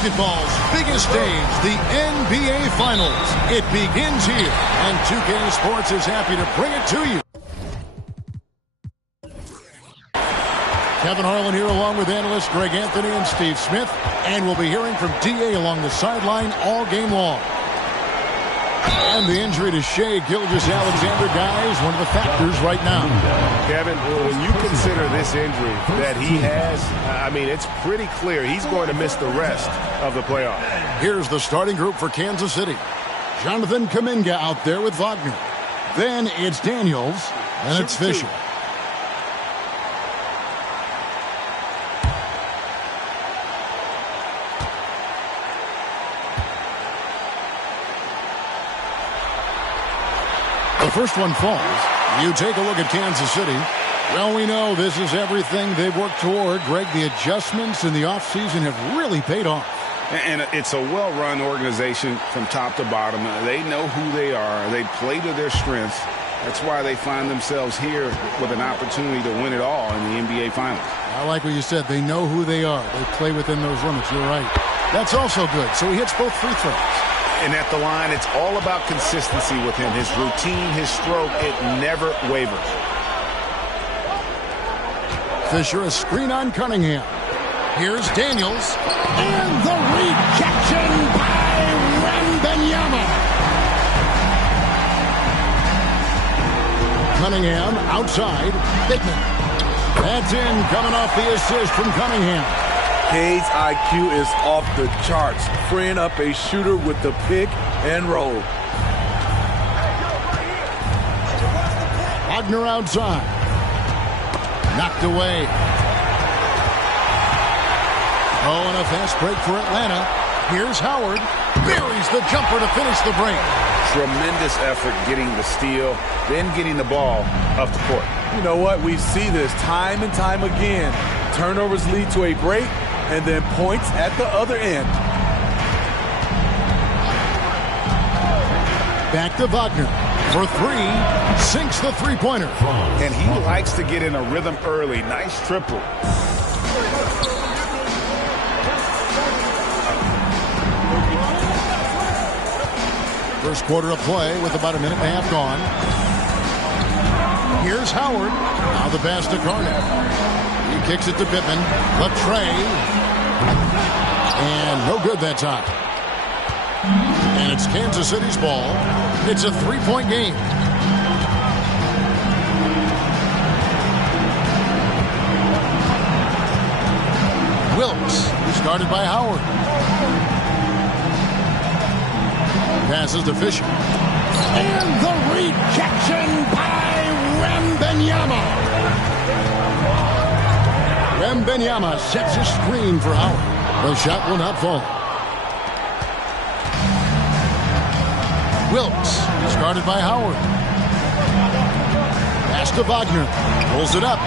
Basketball's biggest stage, the NBA Finals. It begins here, and 2K Sports is happy to bring it to you. Kevin Harlan here along with analysts Greg Anthony and Steve Smith, and we'll be hearing from D.A. along the sideline all game long. And the injury to Shai Gilgeous-Alexander, guys, one of the factors right now. Kevin, when you consider this injury that he has, I mean, it's pretty clear he's going to miss the rest of the playoffs. Here's the starting group for Kansas City. Jonathan Kuminga out there with Wagner. Then it's Daniels, and it's Fisher. The first one falls. You take a look at Kansas City. Well, we know this is everything they've worked toward. Greg, the adjustments in the offseason have really paid off. And it's a well-run organization from top to bottom. They know who they are. They play to their strengths. That's why they find themselves here with an opportunity to win it all in the NBA Finals. I like what you said. They know who they are. They play within those limits. You're right. That's also good. So he hits both free throws. And at the line, it's all about consistency with him. His routine, his stroke, it never wavers. Fisher, a screen on Cunningham. Here's Daniels. And the rejection by Wembanyama. Cunningham outside. Bittman. That's in, coming off the assist from Cunningham. Cade's IQ is off the charts, freeing up a shooter with the pick and roll. Wagner outside. Knocked away. Oh, and a fast break for Atlanta. Here's Howard. Buries the jumper to finish the break. Tremendous effort getting the steal, then getting the ball up the court. You know what? We see this time and time again. Turnovers lead to a break, and then points at the other end. Back to Wagner for three. Sinks the three-pointer. And he likes to get in a rhythm early. Nice triple. First quarter of play with about a minute and a half gone. Here's Howard. Now the pass to Garnett. He kicks it to Pittman. Latrey. And no good that time. And it's Kansas City's ball. It's a three-point game. Wilkes, started by Howard. Passes to Fisher. And the rejection by Wembanyama. Wembanyama sets a screen for Howard. The shot will not fall. Wilkes, started by Howard. Pass to Wagner. Pulls it up.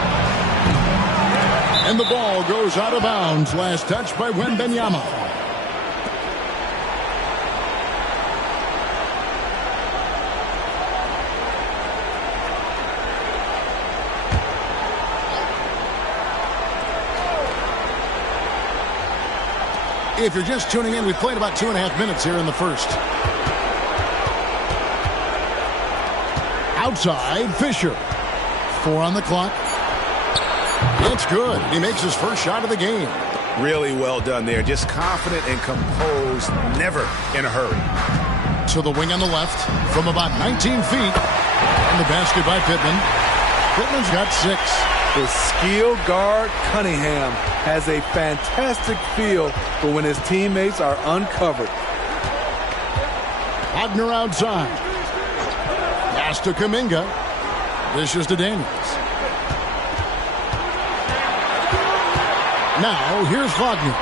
And the ball goes out of bounds. Last touch by Wembanyama. If you're just tuning in, we've played about 2.5 minutes here in the first. Outside, Fisher. 4 on the clock. It's good. He makes his first shot of the game. Really well done there. Just confident and composed, never in a hurry. To the wing on the left from about 19 feet. And the basket by Pittman. Pittman's got 6. The skill guard Cunningham has a fantastic feel for when his teammates are uncovered. Wagner outside. Pass to Kuminga. This is to Daniels. Now here's Wagner.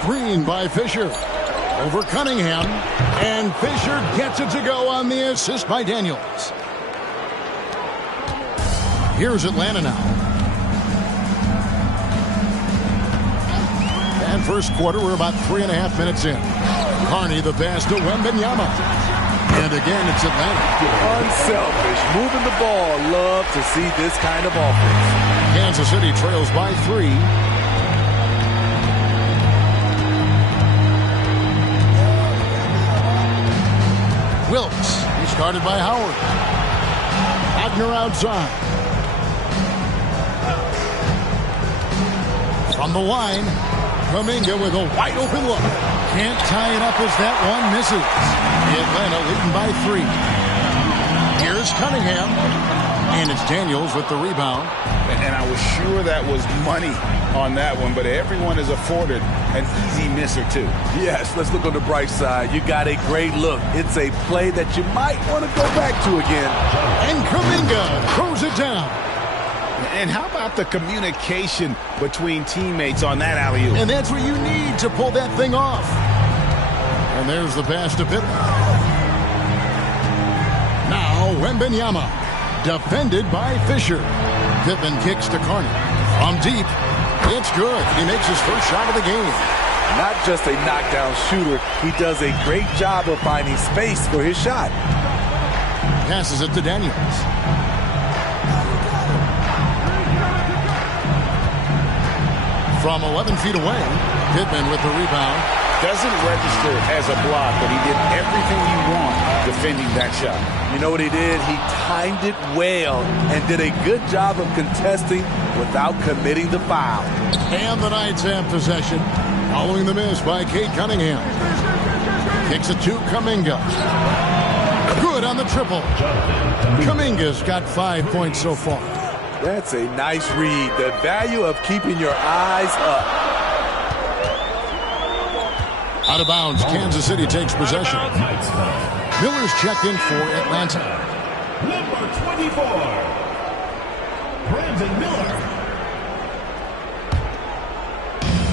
Screen by Fisher. Over Cunningham. And Fisher gets it to go on the assist by Daniels. Here's Atlanta now. And first quarter, we're about 3.5 minutes in. Carney, the pass to Wembanyama. And again, it's Atlanta. Unselfish, moving the ball. Love to see this kind of offense. Kansas City trails by 3. Wilkes. He's guarded by Howard. Wagner outside. From the line, Kuminga with a wide open look. Can't tie it up as that one misses. Atlanta leading by 3. Here's Cunningham. And it's Daniels with the rebound. And I was sure that was money on that one, but everyone is afforded an easy misser too. Yes, let's look on the bright side. You got a great look. It's a play that you might want to go back to again. And Kuminga throws it down. And how about the communication between teammates on that alley-oop? And that's what you need to pull that thing off. And there's the pass to Pippen. Now Wembanyama. Defended by Fisher. Pippen kicks to Carney. From deep. It's good. He makes his first shot of the game. Not just a knockdown shooter, he does a great job of finding space for his shot. Passes it to Daniels. From 11 feet away, Pippen with the rebound. Doesn't register as a block, but he did everything you want defending that shot. You know what he did? He timed it well and did a good job of contesting without committing the foul. And the Knights have possession following the miss by Cade Cunningham. Kicks it to Kuminga. Good on the triple. Kuminga's got 5 points so far. That's a nice read. The value of keeping your eyes up. Out of bounds, Kansas City takes possession. Miller's checked in for Atlanta. Number 24, Brandon Miller.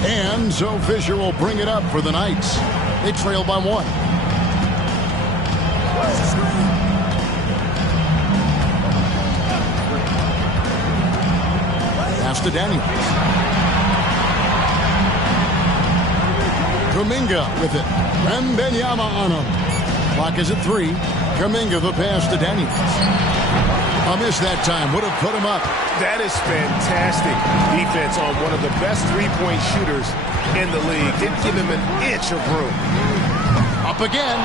And so Fisher will bring it up for the Knights. They trail by 1. Pass to Daniels. Kuminga with it. Wembanyama on him. Clock is at 3. Kuminga the pass to Daniels. A miss that time. Would have put him up. That is fantastic defense on one of the best three-point shooters in the league. Didn't give him an inch of room. Up again.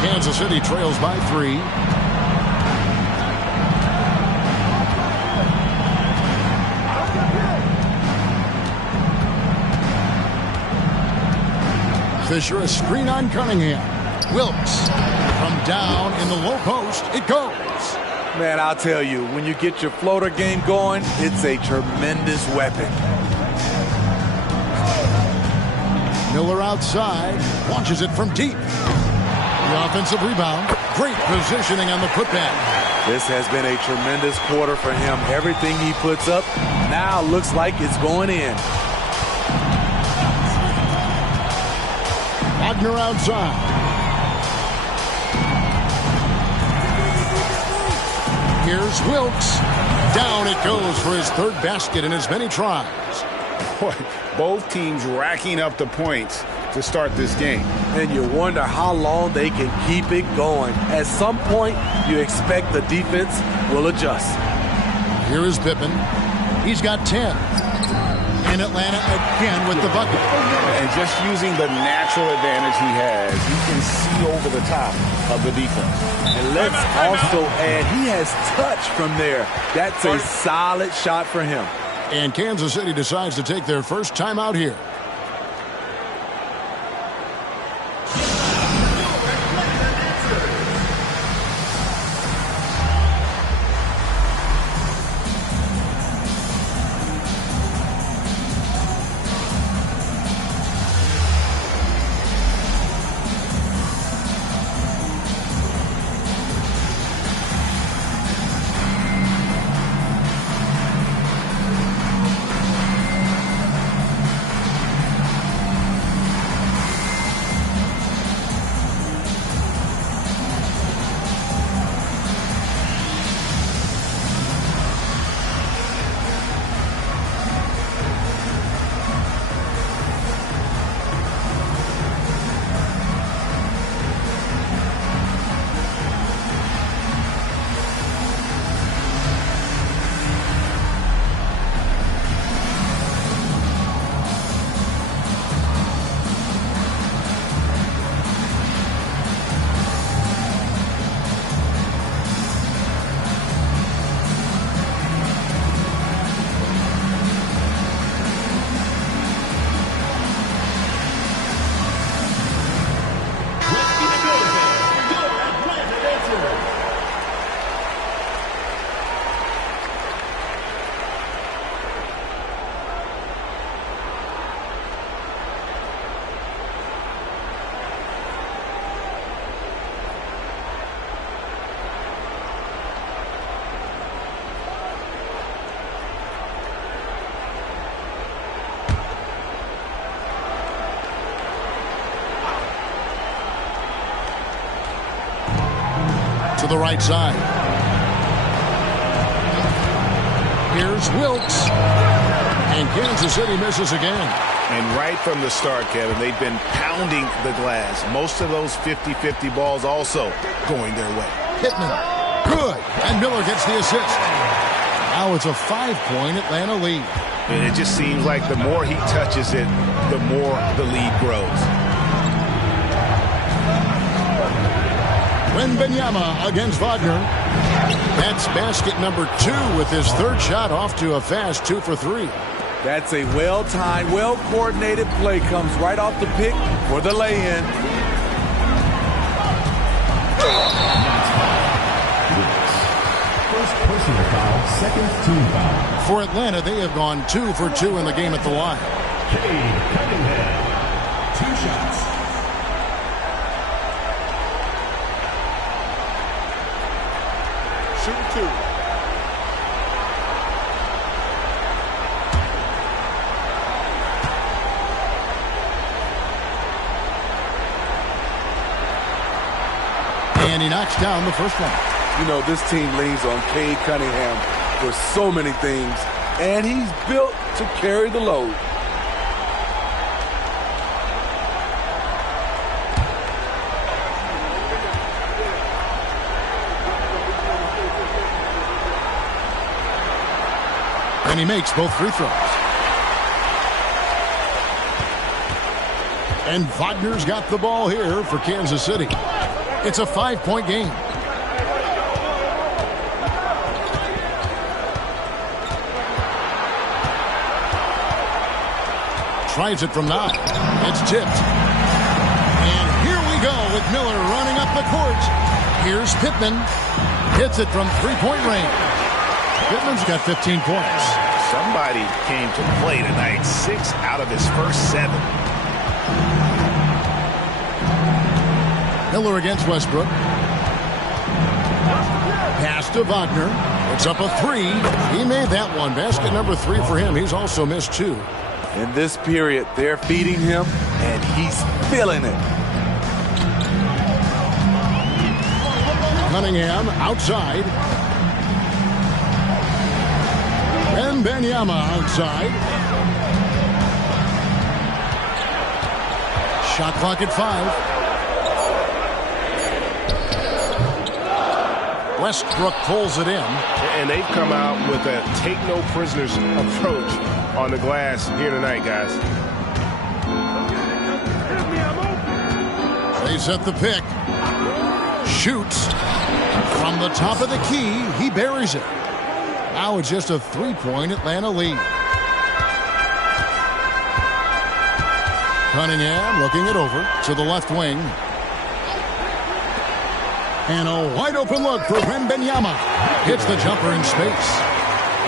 Kansas City trails by 3. Fisher, a screen on Cunningham. Wilkes from down in the low post. It goes. Man, I'll tell you, when you get your floater game going, it's a tremendous weapon. Miller outside. Launches it from deep. The offensive rebound. Great positioning on the putback. This has been a tremendous quarter for him. Everything he puts up now looks like it's going in. Wagner outside. Here's Wilkes. Down it goes for his 3rd basket in as many tries. Boy, both teams racking up the points to start this game. And you wonder how long they can keep it going. At some point, you expect the defense will adjust. Here is Pippen. He's got 10. In Atlanta again with the bucket. And just using the natural advantage he has, he can see over the top of the defense. And let's also add, he has touch from there. That's a solid shot for him. And Kansas City decides to take their first timeout here. to the right side. Here's Wilkes. And Kansas City misses again. And right from the start, Kevin, they've been pounding the glass. Most of those 50-50 balls also going their way. Pittman. Good. And Miller gets the assist. Now it's a 5-point Atlanta lead. And it just seems like the more he touches it, the more the lead grows. Wembanyama against Wagner. That's basket number 2 with his third shot off to a fast 2 for 3. That's a well-timed, well-coordinated play. Comes right off the pick for the lay-in. First personal foul, second team foul. For Atlanta, they have gone 2 for 2 in the game at the line. Cade Cunningham, 2 shots. Shooting 2. And he knocks down the first one. You know, this team leans on Cade Cunningham for so many things, and he's built to carry the load. And he makes both free throws. And Wagner's got the ball here for Kansas City. It's a 5-point game. Tries it from 9. It's tipped. And here we go with Miller running up the court. Here's Pittman. Hits it from 3-point range. Pittman's got 15 points. Somebody came to play tonight. 6 out of his first 7. Miller against Westbrook. Pass to Wagner. It's up a 3. He made that one. Basket number 3 for him. He's also missed 2. In this period, they're feeding him, and he's feeling it. Cunningham outside. Wembanyama outside. Shot clock at 5. Westbrook pulls it in. And they've come out with a take-no-prisoners approach on the glass here tonight, guys. They set the pick. Shoots. From the top of the key, he buries it. Now it's just a 3-point Atlanta lead. Cunningham looking it over to the left wing. And a wide open look for Wembanyama. Hits the jumper in space.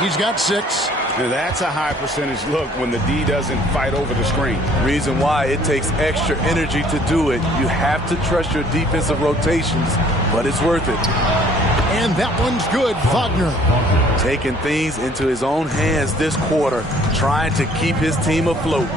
He's got 6. Now that's a high percentage look when the D doesn't fight over the screen. Reason why it takes extra energy to do it. You have to trust your defensive rotations, but it's worth it. And that one's good. Wagner. Taking things into his own hands this quarter, trying to keep his team afloat.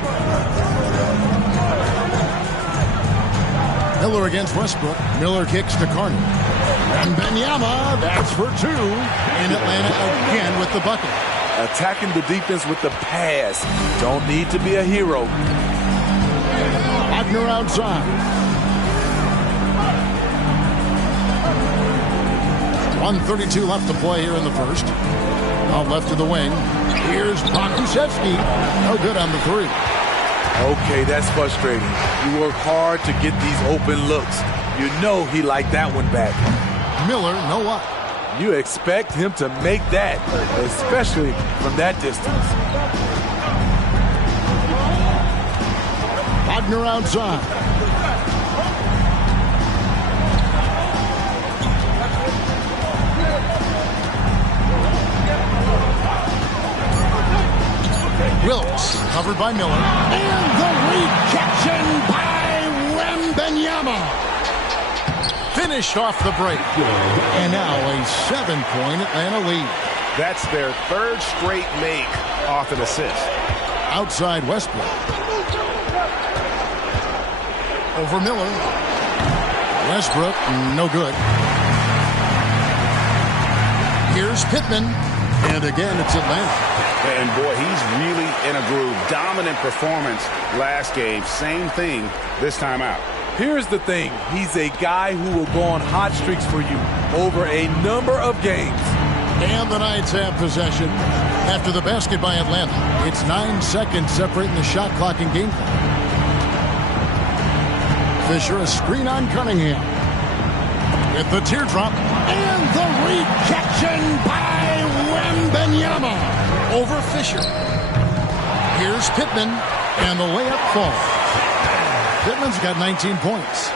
Miller against Westbrook. Miller kicks to Carter. And Wembanyama, that's for 2. And Atlanta again with the bucket. Attacking the defense with the pass. Don't need to be a hero. Wagner outside. 1:32 left to play here in the first. Out left to the wing. Here's Pokusevski. No good on the 3. Okay, that's frustrating. You work hard to get these open looks. You know he liked that one back. Miller, no luck. You expect him to make that, especially from that distance. Wagner outside. Wilkes, covered by Miller. And the rejection by Wembanyama. Finished off the break. And now a 7-point Atlanta lead. That's their 3rd straight make off an assist. Outside Westbrook. Over Miller. Westbrook, no good. Here's Pittman. And again, it's Atlanta. And boy, he's really in a groove. Dominant performance last game. Same thing this time out. Here's the thing. He's a guy who will go on hot streaks for you over a number of games. And the Knights have possession. After the basket by Atlanta, it's 9 seconds separating the shot clock and game clock. Fisher, a screen on Cunningham. With the teardrop. And the rejection by Wembanyama over Fisher. Here's Pittman. And the layup falls. Pittman's got 19 points.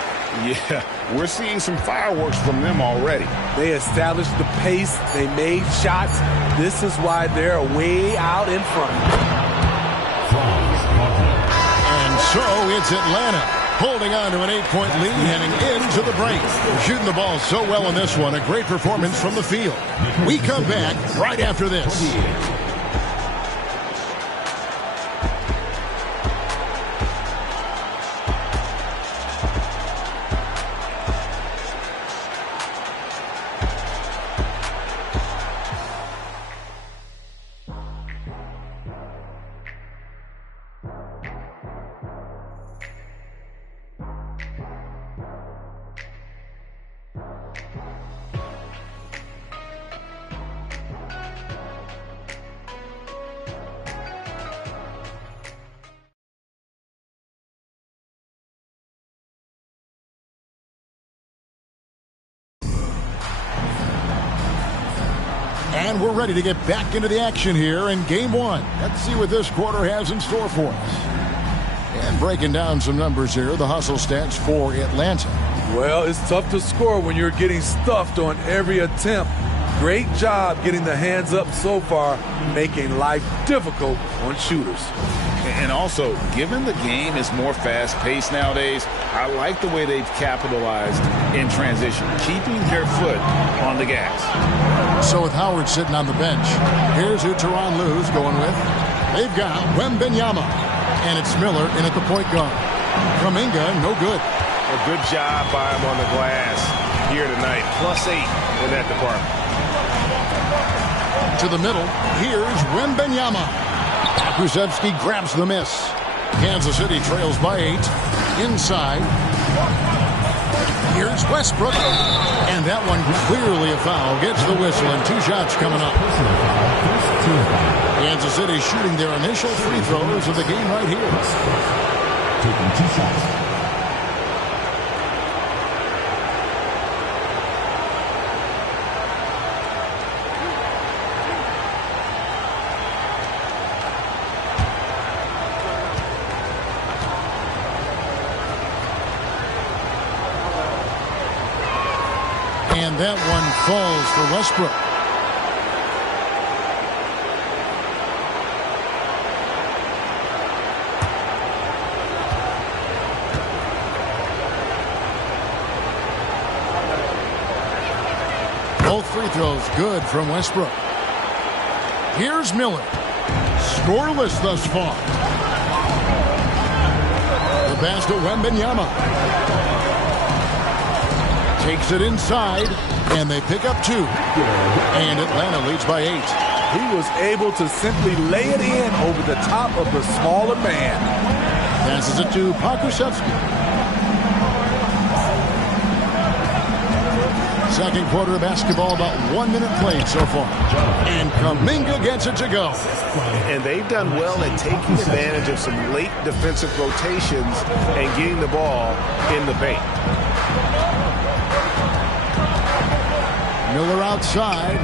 Yeah, we're seeing some fireworks from them already. They established the pace. They made shots. This is why they're way out in front. And so it's Atlanta holding on to an 8-point lead heading into the break. Shooting the ball so well in this one. A great performance from the field. We come back right after this. And we're ready to get back into the action here in Game 1. Let's see what this quarter has in store for us. And breaking down some numbers here, the hustle stats for Atlanta. Well, it's tough to score when you're getting stuffed on every attempt. Great job getting the hands up so far, making life difficult on shooters. And also, given the game is more fast-paced nowadays, I like the way they've capitalized in transition, keeping their foot on the gas. So with Howard sitting on the bench, here's who Tyronn Lue's going with. They've got Wembanyama, and it's Miller in at the point guard. Kuminga, no good. A good job by him on the glass here tonight. +8 in that department. To the middle, here's Wembanyama. Kulusevski grabs the miss. Kansas City trails by 8. Inside. Here's Westbrook. And that one clearly a foul. Gets the whistle and 2 shots coming up. Kansas City shooting their initial free throws of the game right here. Taking 2 shots. And that one falls for Westbrook. Both free throws good from Westbrook. Here's Miller. Scoreless thus far. The pass to Wembanyama. Takes it inside, and they pick up 2. And Atlanta leads by 8. He was able to simply lay it in over the top of the smaller man. Passes it to Kulusevski. Second quarter of basketball, about 1 minute played so far. And Kuminga gets it to go. And they've done well at taking advantage of some late defensive rotations and getting the ball in the paint. Miller outside.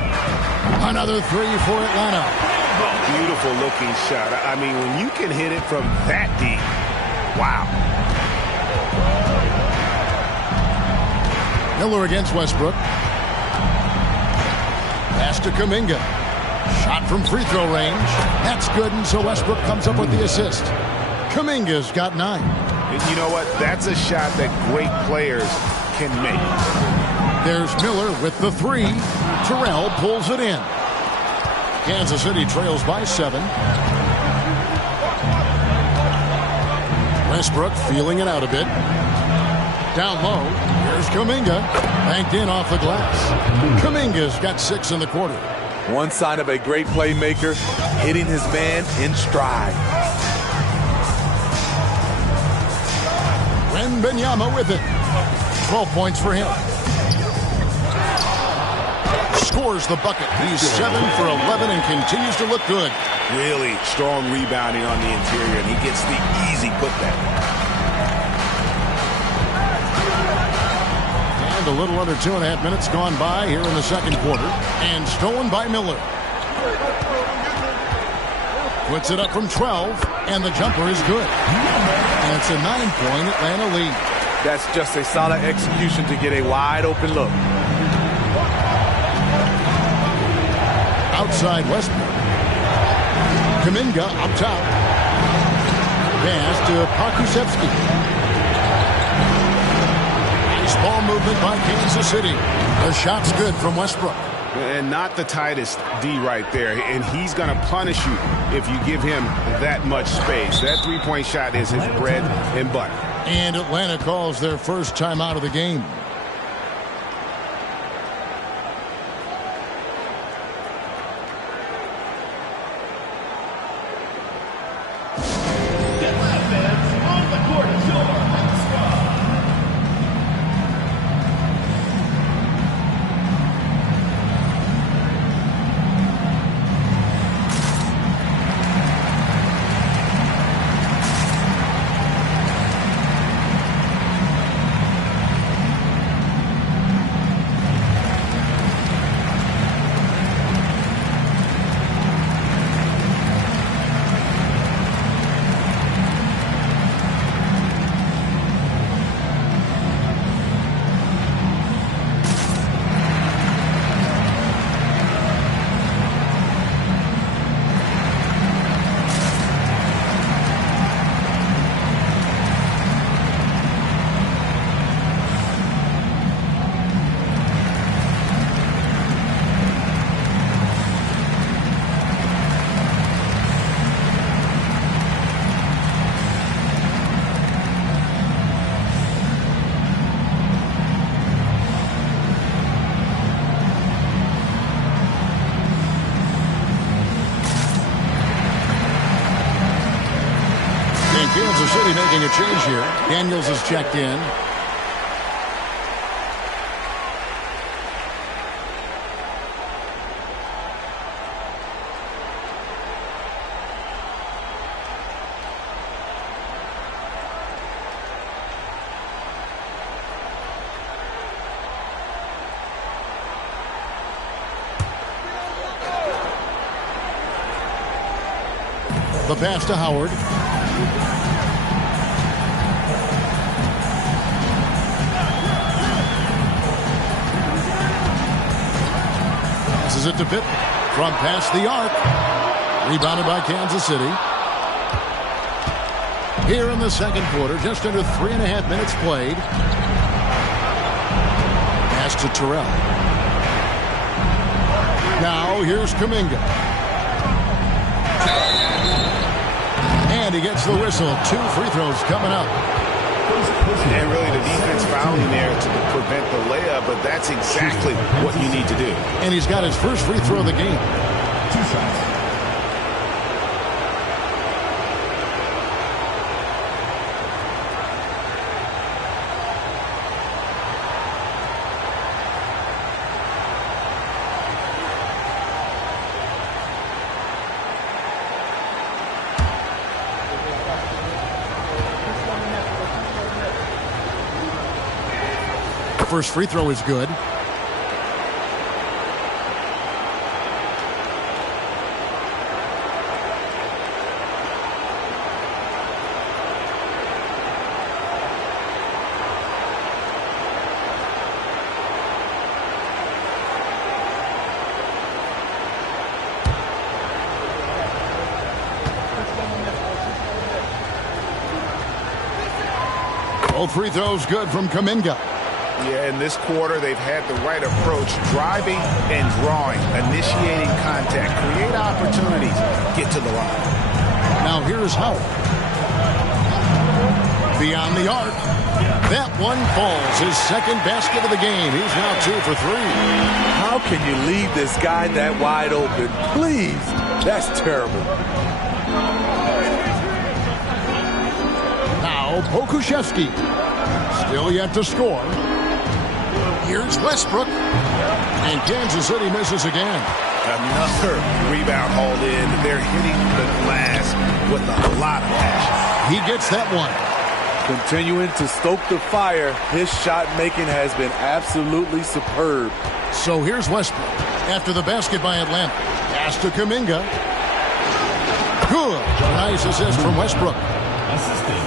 Another 3 for Atlanta. Oh, beautiful looking shot. I mean, when you can hit it from that deep, wow. Miller against Westbrook. Pass to Kuminga. Shot from free throw range. That's good, and so Westbrook comes up with the assist. Kuminga's got 9. And you know what? That's a shot that great players can make. There's Miller with the 3. Terrell pulls it in. Kansas City trails by 7. Westbrook feeling it out a bit. Down low. Here's Kuminga. Banked in off the glass. Kuminga's got 6 in the quarter. One sign of a great playmaker, hitting his man in stride. Wembanyama with it. 12 points for him. Scores the bucket. He's 7 for 11 and continues to look good. Really strong rebounding on the interior, and he gets the easy putback. And a little under 2.5 minutes gone by here in the second quarter. And stolen by Miller. Puts it up from 12, and the jumper is good. And it's a 9-point Atlanta lead. That's just a solid execution to get a wide open look. Outside Westbrook. Kuminga up top. Pass to Pokusevski. Nice ball movement by Kansas City. The shot's good from Westbrook. And not the tightest D right there. And he's going to punish you if you give him that much space. That three-point shot is his bread and butter. And Atlanta calls their first timeout of the game. Kansas City making a change here. Daniels is checked in. The pass to Howard. Passes it to Pitt from past the arc. Rebounded by Kansas City. Here in the second quarter, just under 3.5 minutes played. Pass to Terrell. Now here's Kuminga. And he gets the whistle. 2 free throws coming up. And really the defense fouling there to prevent the layup, but that's exactly what you need to do. And he's got his first free throw of the game. 2 shots. First free throw is good. Both free throws good from Kuminga. Yeah, in this quarter, they've had the right approach, driving and drawing, initiating contact, create opportunities, get to the line. Now here's Howard. Beyond the arc. That one falls. His second basket of the game. He's now 2 for 3. How can you leave this guy that wide open? Please. That's terrible. Now Pokuševski. Still yet to score. Here's Westbrook. And Kansas City misses again. Another rebound hauled in. They're hitting the glass with a lot of passion. He gets that one. Continuing to stoke the fire, his shot making has been absolutely superb. So here's Westbrook. After the basket by Atlanta. Pass to Kuminga. Good. Nice assist from Westbrook.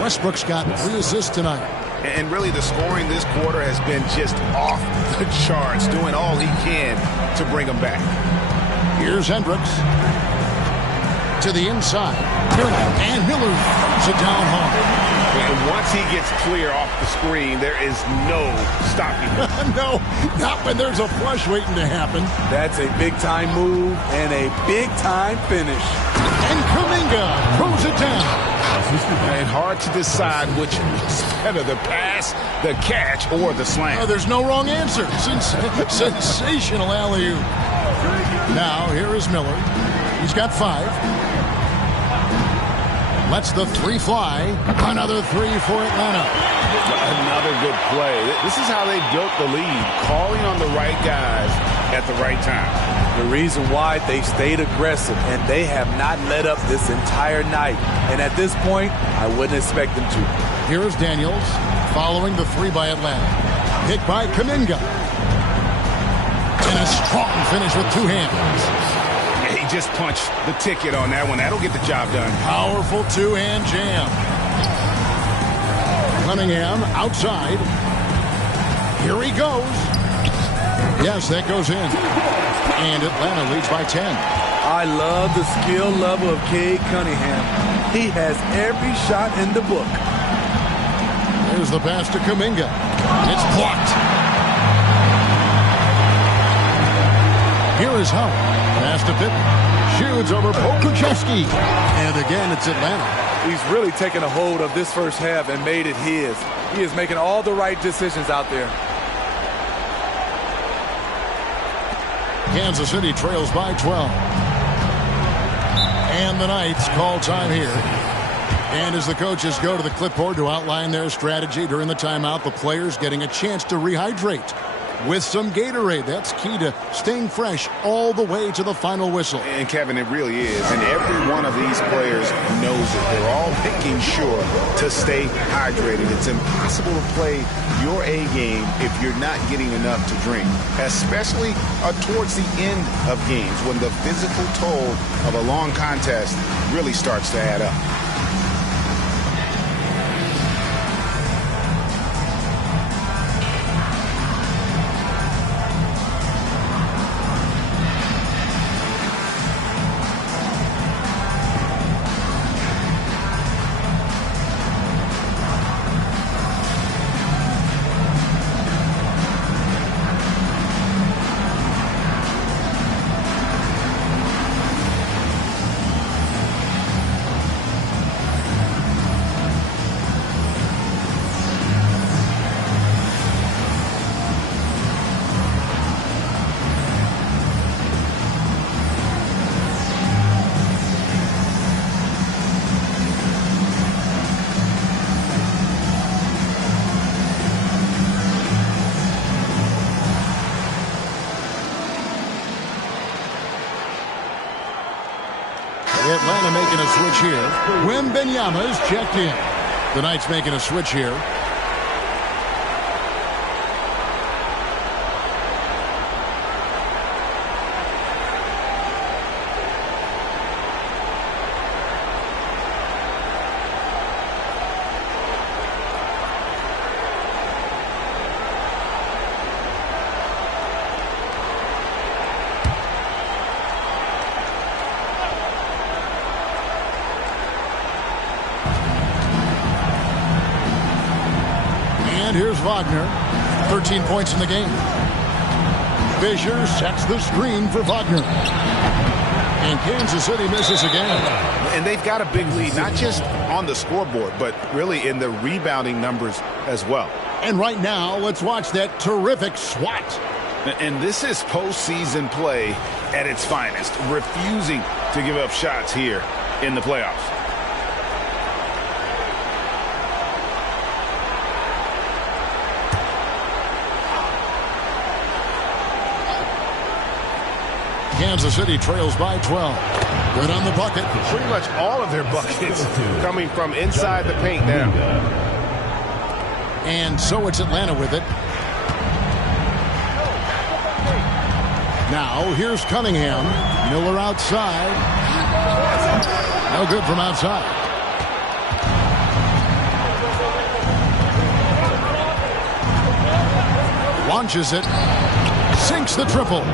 Westbrook's got 3 assists tonight. And really the scoring this quarter has been just off the charts, doing all he can to bring them back. Here's Hendricks. To the inside. And Miller throws it down home. And once he gets clear off the screen, there is no stopping him. No, not when there's a flush waiting to happen. That's a big-time move and a big-time finish. And Kuminga throws it down. And hard to decide which is better, the pass, the catch, or the slam. Oh, there's no wrong answer. Sensational alley-oop. Now, here is Miller. He's got 5. Lets the 3 fly. Another 3 for Atlanta. Another good play. This is how they built the lead, calling on the right guys at the right time. The reason why they stayed aggressive, and they have not let up this entire night. And at this point, I wouldn't expect them to. Here's Daniels following the 3 by Atlanta. Hit by Kuminga. And a strong finish with 2 hands. He just punched the ticket on that one. That'll get the job done. Powerful 2-hand jam. Cunningham outside. Here he goes. Yes, that goes in. And Atlanta leads by 10. I love the skill level of Cade Cunningham. He has every shot in the book. There's the pass to Kuminga. It's blocked. Here is Hunt. Pass to Pippen. Shoots over Pokuševski. And again, it's Atlanta. He's really taken a hold of this first half and made it his. He is making all the right decisions out there. Kansas City trails by 12. And the Knights call time here. And as the coaches go to the clipboard to outline their strategy during the timeout, the players getting a chance to rehydrate with some Gatorade. That's key to staying fresh all the way to the final whistle. And Kevin, it really is. And every one of these players knows it. They're all making sure to stay hydrated. It's impossible to play your A game if you're not getting enough to drink, especially towards the end of games when the physical toll of a long contest really starts to add up. Atlanta making a switch here. Wembanyama's checked in. The Knights making a switch here. And here's Wagner. 13 points in the game. Fisher sets the screen for Wagner. And Kansas City misses again. And they've got a big lead, not just on the scoreboard, but really in the rebounding numbers as well. And right now, let's watch that terrific swat. And this is postseason play at its finest, refusing to give up shots here in the playoffs. Kansas City trails by 12. Good on the bucket. Pretty much all of their buckets coming from inside the paint now. And so it's Atlanta with it. Now here's Cunningham. Miller outside. No good from outside. Launches it. Sinks the triple.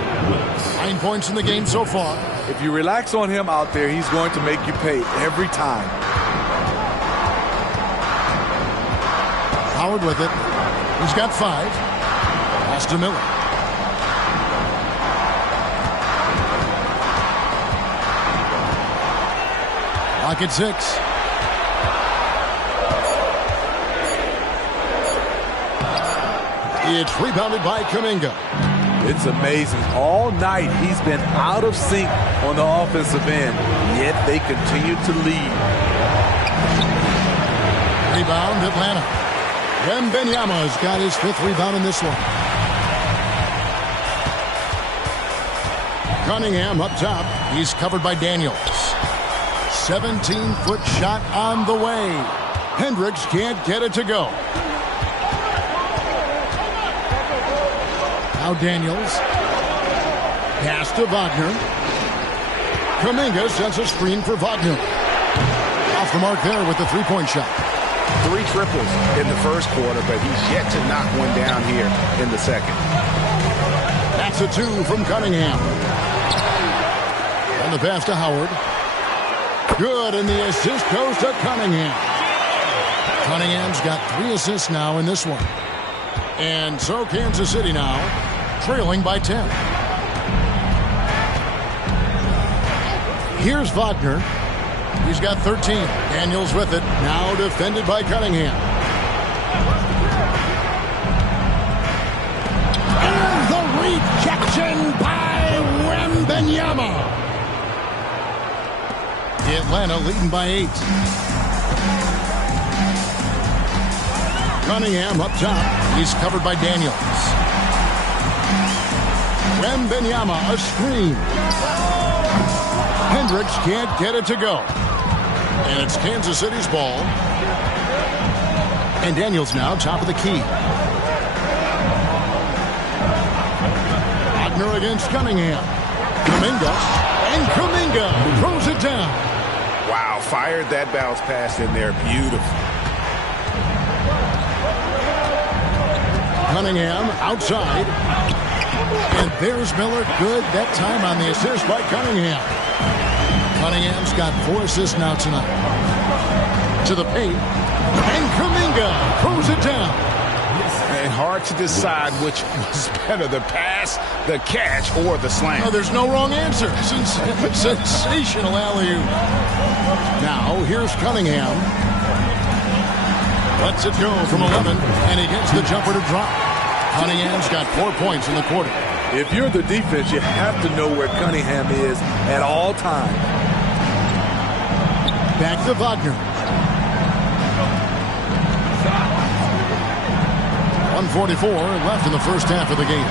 9 points in the game so far. If you relax on him out there, he's going to make you pay every time. Howard with it. He's got 5. Pass to Miller. Lock at 6. It's rebounded by Kuminga. It's amazing. All night he's been out of sync on the offensive end, yet they continue to lead. Rebound, Atlanta. Wembanyama's got his 5th rebound in this one. Cunningham up top. He's covered by Daniels. 17-foot shot on the way. Hendricks can't get it to go. Now Daniels. Pass to Wagner. Kuminga sends a screen for Wagner. Off the mark there with the three-point shot. 3 triples in the first quarter, but he's yet to knock one down here in the second. That's a 2 from Cunningham. And the pass to Howard. Good, and the assist goes to Cunningham. Cunningham's got 3 assists now in this one. And so Kansas City now trailing by 10. Here's Wagner. He's got 13. Daniels with it. Now defended by Cunningham. And the rejection by Wembanyama. Atlanta leading by 8. Cunningham up top. He's covered by Daniels. Wembanyama, a screen. Hendricks can't get it to go. And it's Kansas City's ball. And Daniels now top of the key. Wagner against Cunningham. Kuminga. And Kuminga throws it down. Wow, fired that bounce pass in there. Beautiful. Cunningham outside. And there's Miller. Good that time on the assist by Cunningham. Cunningham's got 4 assists now tonight. To the paint. And Kuminga throws it down. And hard to decide which was better, the pass, the catch, or the slam. No, there's no wrong answer. Sensational alley-oop. Now, here's Cunningham. Lets it go from 11, and he gets the jumper to drop. Cunningham's got 4 points in the quarter. If you're the defense, you have to know where Cunningham is at all times. Back to Wagner. 1:44 left in the first half of the game.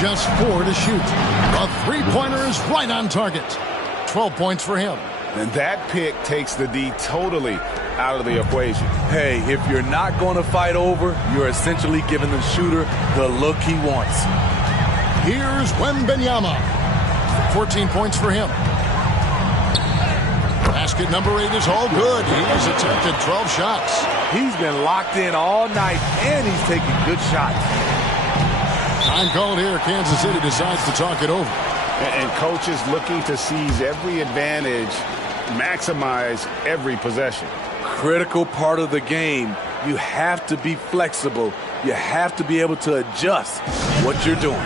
Just 4 to shoot. A three-pointer is right on target. 12 points for him. And that pick takes the D totally out of the equation. Hey, if you're not going to fight over, you're essentially giving the shooter the look he wants. Here's Wembanyama. 14 points for him. Basket number 8 is all good. He's attempted 12 shots. He's been locked in all night, and he's taking good shots. Time called here. Kansas City decides to talk it over. And coaches looking to seize every advantage, maximize every possession. Critical part of the game. You have to be flexible. You have to be able to adjust what you're doing.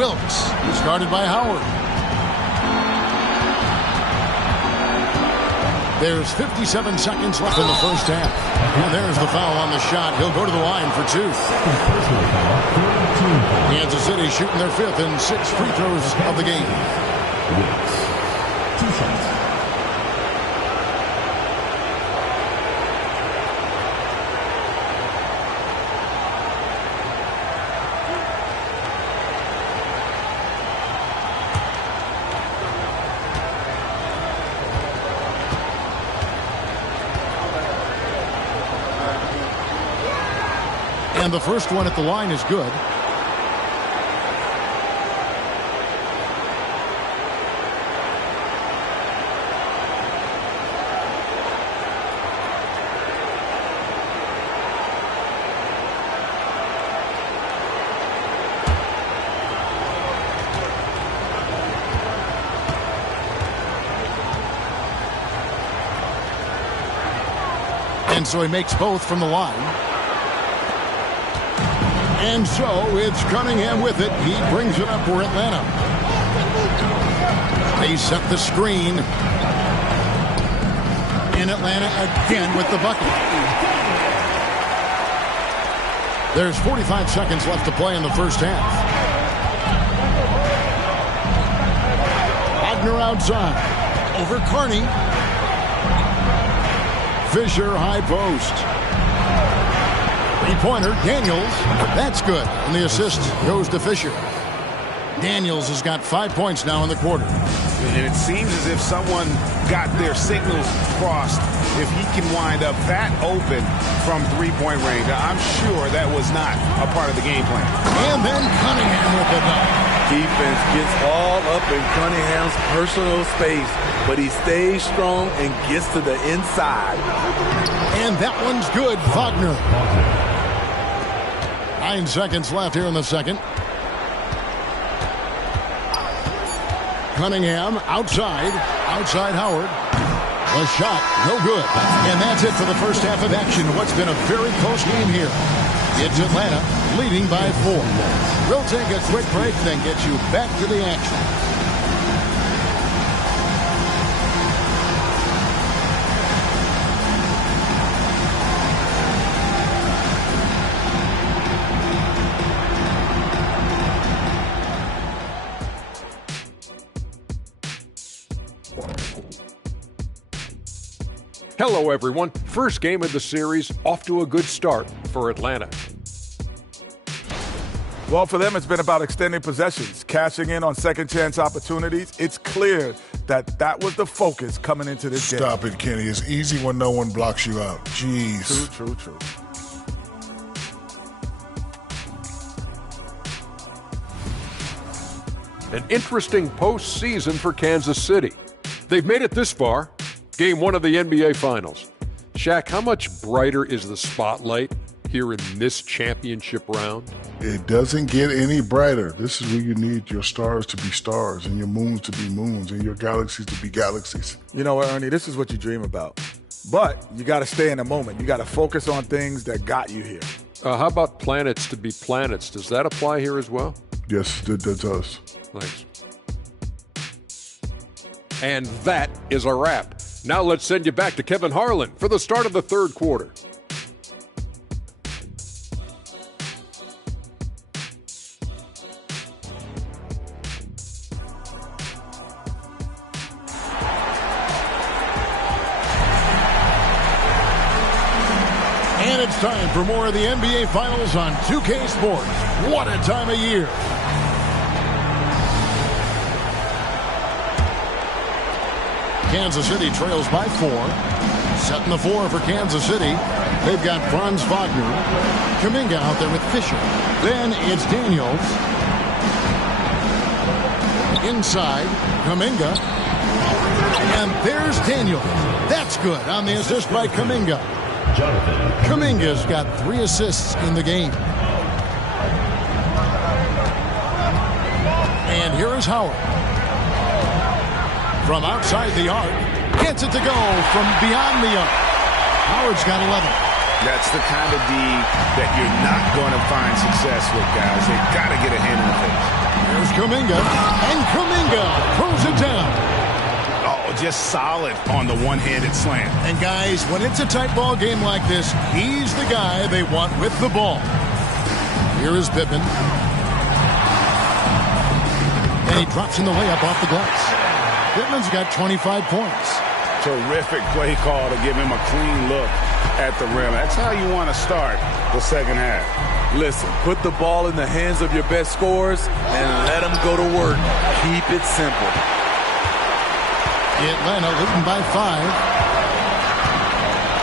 Wilkes, started by Howard. There's 57 seconds left in the first half. And there's the foul on the shot. He'll go to the line for 2. Kansas City shooting their 5th and 6 free throws of the game. Wilkes. 2 shots. And the first one at the line is good. And so he makes both from the line. And so it's Cunningham with it. He brings it up for Atlanta. They set the screen. And Atlanta again with the bucket. There's 45 seconds left to play in the first half. Wagner outside. Over Carney. Fisher high post. Three-pointer, Daniels. That's good. And the assist goes to Fisher. Daniels has got 5 points now in the quarter. And it seems as if someone got their signals crossed. If he can wind up that open from three-point range, I'm sure that was not a part of the game plan. And then Cunningham with the dunk. Defense gets all up in Cunningham's personal space, but he stays strong and gets to the inside. And that one's good, Wagner. 9 seconds left here in the second. Cunningham outside Howard. The shot, no good. And that's it for the first half of action. What's been a very close game here. It's Atlanta leading by 4. We'll take a quick break, then get you back to the action. Hello, everyone. First game of the series, off to a good start for Atlanta. Well, for them, it's been about extending possessions, cashing in on second-chance opportunities. It's clear that that was the focus coming into this game. Stop it, Kenny. It's easy when no one blocks you out. Jeez. True. An interesting postseason for Kansas City. They've made it this far. Game 1 of the NBA Finals. Shaq, how much brighter is the spotlight here in this championship round? It doesn't get any brighter. This is where you need your stars to be stars and your moons to be moons and your galaxies to be galaxies. You know what, Ernie? This is what you dream about. But you got to stay in the moment. You got to focus on things that got you here. How about planets to be planets? Does that apply here as well? Yes, that does. Thanks. And that is a wrap. Now let's send you back to Kevin Harlan for the start of the third quarter. And it's time for more of the NBA Finals on 2K Sports. What a time of year. Kansas City trails by 4. Setting the 4 for Kansas City. They've got Franz Wagner. Kuminga out there with Fisher. Then it's Daniels. Inside, Kuminga. And there's Daniels. That's good on the assist by Kuminga. Kuminga's got 3 assists in the game. And here is Howard. From outside the arc, gets it to go from beyond the arc. Howard's got 11. That's the kind of D that you're not going to find success with, guys. They've got to get a hand in the face. There's Kuminga, and Kuminga throws it down. Oh, just solid on the one-handed slam. And guys, when it's a tight ball game like this, he's the guy they want with the ball. Here is Pippen. And he drops in the layup off the glass. Pittman's got 25 points. Terrific play call to give him a clean look at the rim. That's how you want to start the second half. Listen, put the ball in the hands of your best scorers and let them go to work. Keep it simple. Atlanta leading by 5.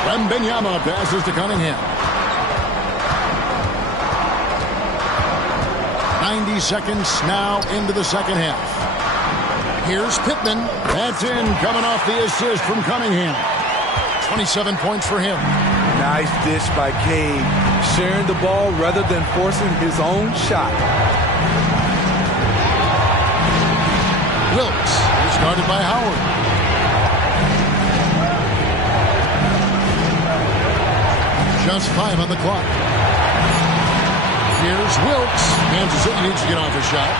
Wembanyama passes to Cunningham. 90 seconds now into the second half. Here's Pittman. That's in, coming off the assist from Cunningham. 27 points for him. Nice dish by Cade, sharing the ball rather than forcing his own shot. Wilkes is guarded by Howard. Just 5 on the clock. Here's Wilkes. Kansas City needs to get off a shot.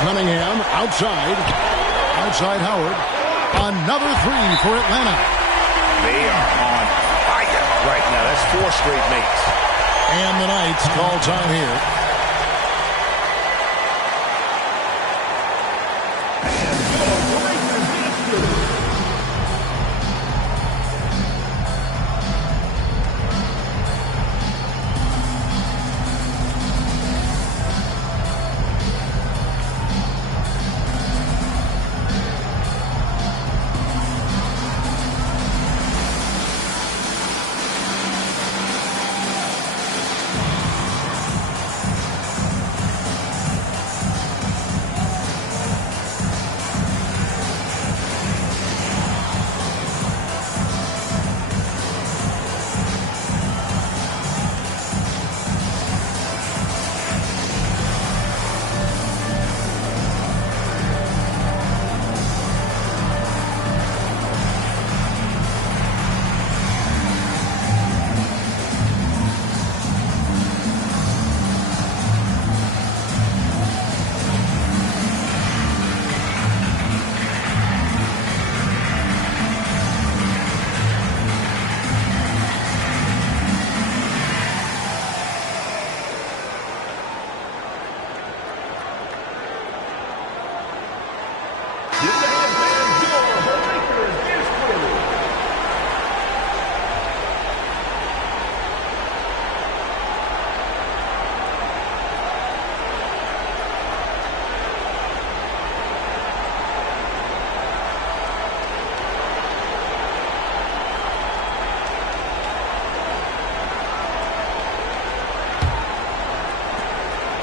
Cunningham outside. Outside Howard. Another 3 for Atlanta. They are on fire right now. That's 4 straight makes. And the Knights call time here.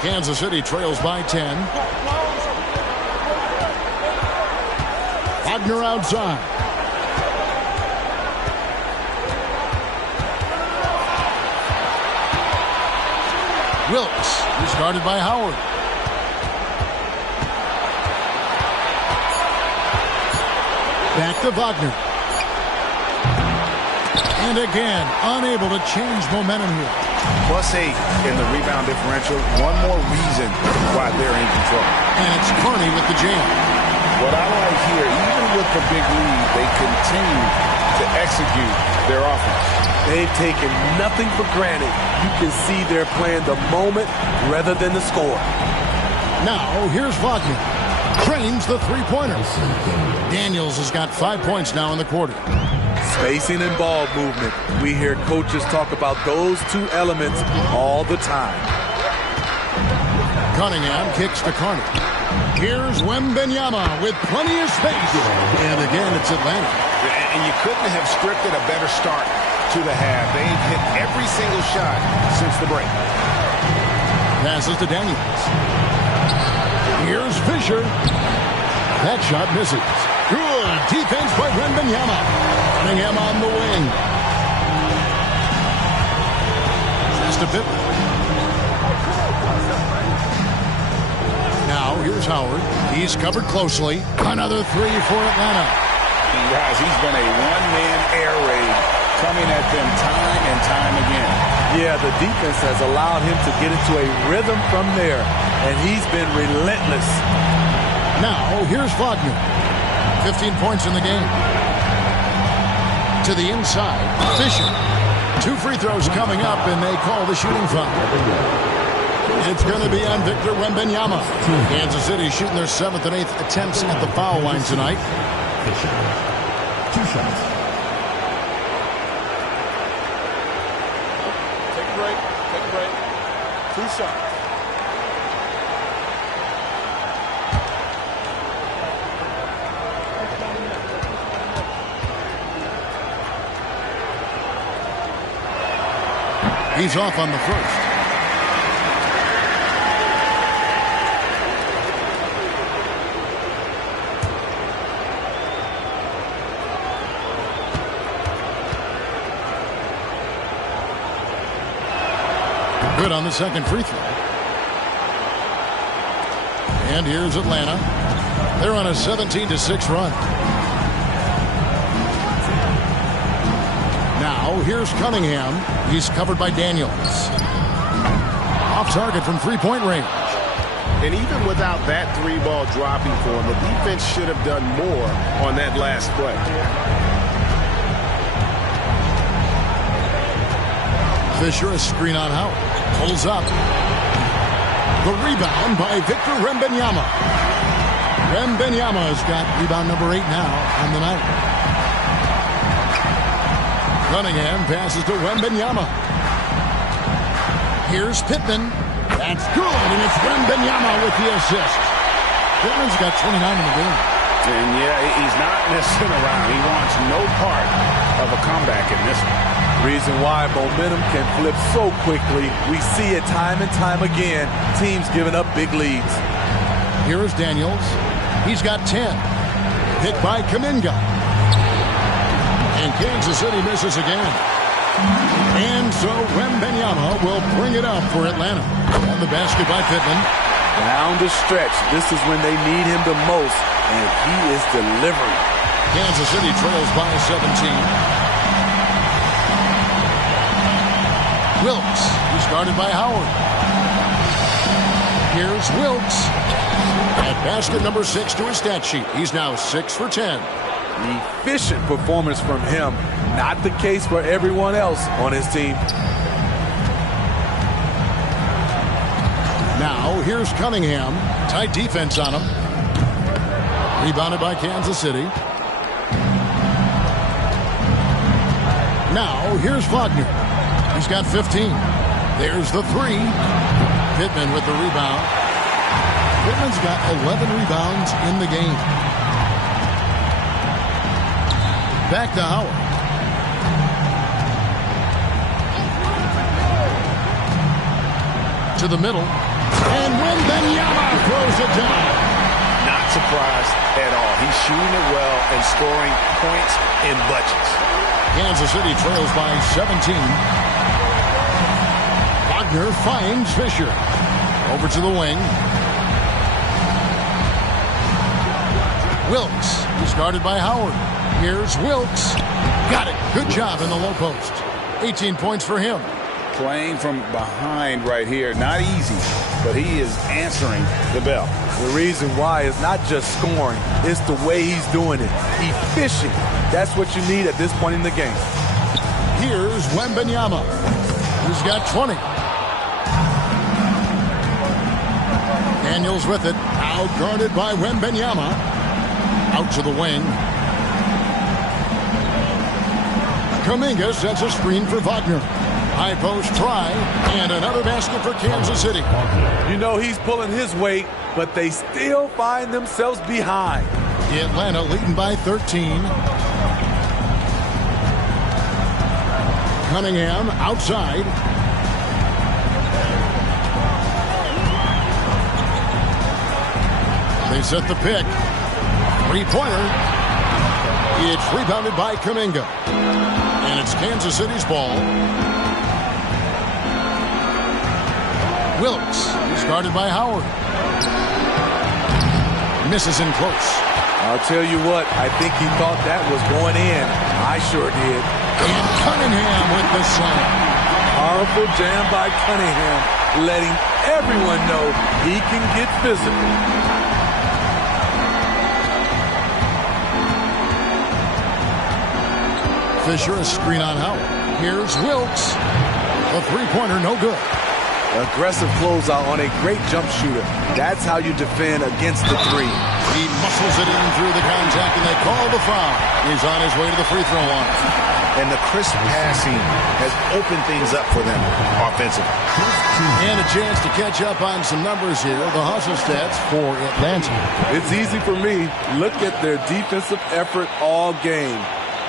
Kansas City trails by 10. Wagner outside. Wilkes is guarded by Howard. Back to Wagner. And again, unable to change momentum here. +8 in the rebound differential. One more reason why they're in control. And it's Carney with the jam. What I like here, even with the big lead, they continue to execute their offense. They've taken nothing for granted. You can see they're playing the moment rather than the score. Now, here's Wagner. Trains the three-pointer. Daniels has got 5 points now in the quarter. Spacing and ball movement. We hear coaches talk about those two elements all the time. Cunningham kicks to Carney. Here's Wembanyama with plenty of space. And again, it's Atlanta. And you couldn't have scripted a better start to the half. They've hit every single shot since the break. Passes to Daniels. Here's Fisher. That shot misses. Good defense by Wembanyama. Cunningham on the wing. Pass to Pippen. Now here's Howard. He's covered closely. Another 3 for Atlanta. Guys, he's been a one-man air raid coming at them time and time again. Yeah, the defense has allowed him to get into a rhythm from there, and he's been relentless. Now, here's Wagner. 15 points in the game. To the inside, Fisher. 2 free throws coming up, and they call the shooting foul. It's going to be on Victor Wembanyama. Kansas City shooting their 7th and 8th attempts at the foul line tonight. Fisher. 2 shots. Take a break. Take a break. 2 shots. He's off on the first. Good on the second free throw. And here's Atlanta. They're on a 17-6 run. Now here's Cunningham. He's covered by Daniels. Off target from three-point range. And even without that 3-ball dropping for him, the defense should have done more on that last play. Fisher, a screen on Howard. Pulls up. The rebound by Victor Wembanyama. Wembanyama has got rebound number 8 now on the night. Cunningham passes to Wembanyama. Here's Pittman. That's good, and it's Wembanyama with the assist. Pittman's got 29 in the game. And yeah, he's not messing around. He wants no part of a comeback in this one. Reason why momentum can flip so quickly. We see it time and time again. Teams giving up big leads. Here's Daniels. He's got 10. Hit by Kuminga. And Kansas City misses again. And so Wembanyama will bring it up for Atlanta. And the basket by Pittman. Down the stretch. This is when they need him the most. And he is delivering. Kansas City trails by 17. Wilkes, he's guarded by Howard. Here's Wilkes. At basket number 6 to his stat sheet. He's now 6 for 10. Efficient performance from him. Not the case for everyone else on his team. Now, here's Cunningham. Tight defense on him. Rebounded by Kansas City. Now, here's Wagner. He's got 15. There's the 3. Pittman with the rebound. Pittman's got 11 rebounds in the game. Back to Howard. To the middle. And Wembanyama throws it down. Not surprised at all. He's shooting it well and scoring points in bunches. Kansas City trails by 17. Wagner finds Fisher. Over to the wing. Wilkes. He's guarded by Howard. Here's Wilkes. Got it. Good job in the low post. 18 points for him. Playing from behind right here. Not easy, but he is answering the bell. The reason why is not just scoring. It's the way he's doing it. Efficient. That's what you need at this point in the game. Here's Wembanyama. He's got 20. Daniels with it. Out guarded by Wembanyama. Out to the wing. Kuminga sets a screen for Wagner. High post try, and another basket for Kansas City. You know he's pulling his weight, but they still find themselves behind. Atlanta leading by 13. Cunningham outside. They set the pick. Three-pointer. It's rebounded by Kuminga. And it's Kansas City's ball. Wilkes is guarded by Howard. Misses in close. I'll tell you what, I think he thought that was going in. I sure did. And Cunningham with the slam. Powerful jam by Cunningham, letting everyone know he can get physical. Fisher, a screen on Howard. Here's Wilkes. The three-pointer, no good. Aggressive closeout on a great jump shooter. That's how you defend against the three. He muscles it in through the contact, and they call the foul. He's on his way to the free throw line. And the crisp passing has opened things up for them offensively. And a chance to catch up on some numbers here. The hustle stats for Atlanta. It's easy for me. Look at their defensive effort all game.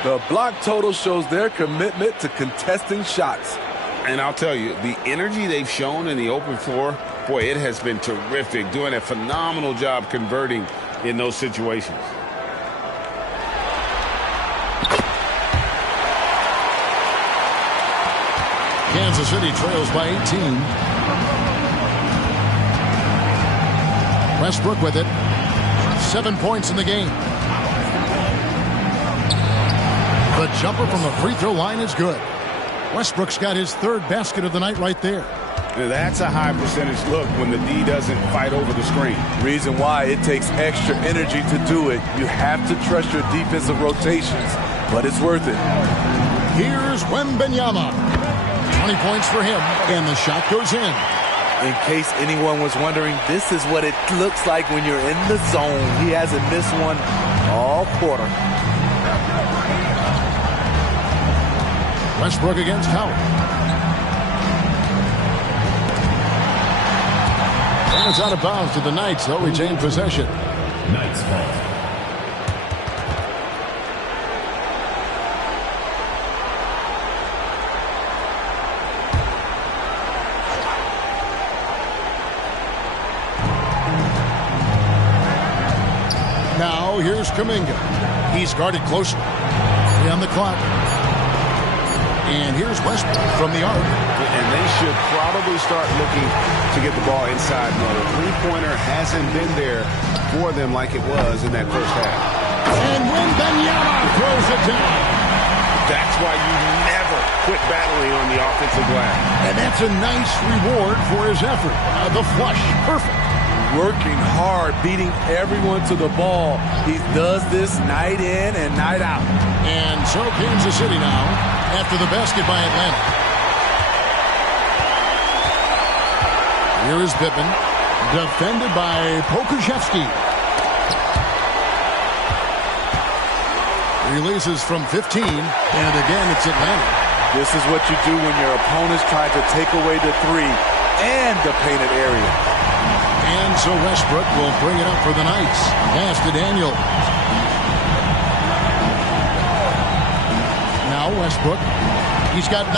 The block total shows their commitment to contesting shots. And I'll tell you, the energy they've shown in the open floor, boy, it has been terrific, doing a phenomenal job converting in those situations. Kansas City trails by 18. Westbrook with it. 7 points in the game. The jumper from the free throw line is good. Westbrook's got his third basket of the night right there. That's a high percentage look when the D doesn't fight over the screen. Reason why it takes extra energy to do it. You have to trust your defensive rotations, but it's worth it. Here's Wembanyama. 20 points for him, and the shot goes in. In case anyone was wondering, this is what it looks like when you're in the zone. He hasn't missed one all quarter. Westbrook against Howard. And it's out of bounds to the Knights. They'll retain possession. Knights ball. Now here's Kuminga. He's guarded closer. 3 on the clock. And here's Westbrook from the arc. And they should probably start looking to get the ball inside. No, the three-pointer hasn't been there for them like it was in that first half. And Wembanyama throws it down. That's why you never quit battling on the offensive glass. And that's a nice reward for his effort. The flush, perfect. Working hard, beating everyone to the ball. He does this night in and night out. And so Kansas City now, after the basket by Atlanta. Here is Pippen, defended by Pokusevski. Releases from 15, and again it's Atlanta. This is what you do when your opponent's trying to take away the three and the painted area. And so Westbrook will bring it up for the Knights. Pass to Daniel. Now Westbrook. He's got 9.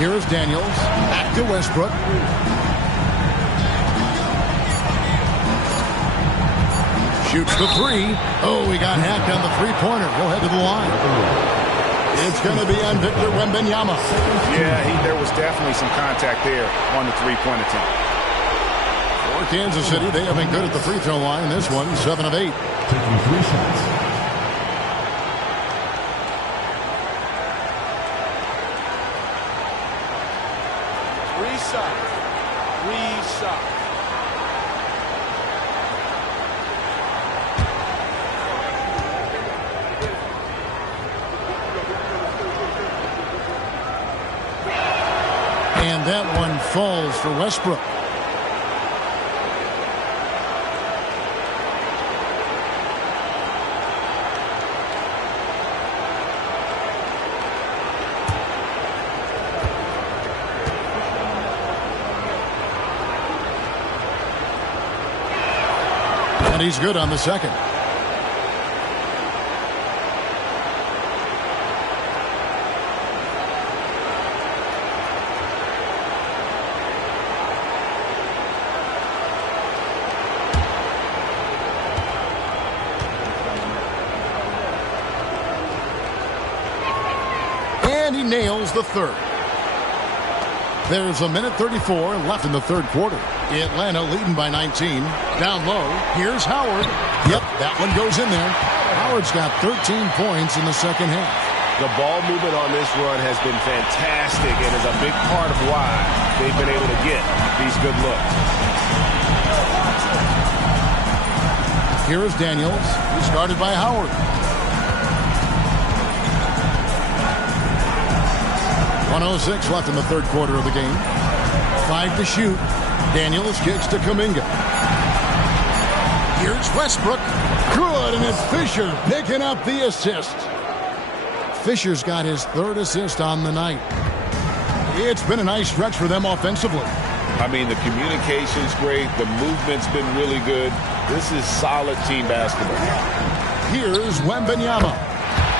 Here is Daniels. Back to Westbrook. Shoots the 3. Oh, he got hacked on the three-pointer. He'll head to the line. It's going to be on Victor Wembanyama. Yeah, there was definitely some contact there on the three-point attempt. For Kansas City, they have been good at the free throw line. This one, 7 of 8. Taking 3 shots. RiseUp. And that one falls for Westbrook. And he's good on the second. And he nails the third. There's a minute 34 left in the third quarter. Atlanta leading by 19. Down low, here's Howard. Yep, that one goes in there. Howard's got 13 points in the second half. The ball movement on this run has been fantastic and is a big part of why they've been able to get these good looks. Here is Daniels, who's guarded by Howard. 1:06 left in the third quarter of the game. 5 to shoot. Daniels kicks to Kuminga. Here's Westbrook. Good, and it's Fisher picking up the assist. Fisher's got his third assist on the night. It's been a nice stretch for them offensively. I mean, the communication's great. The movement's been really good. This is solid team basketball. Here's Wembanyama.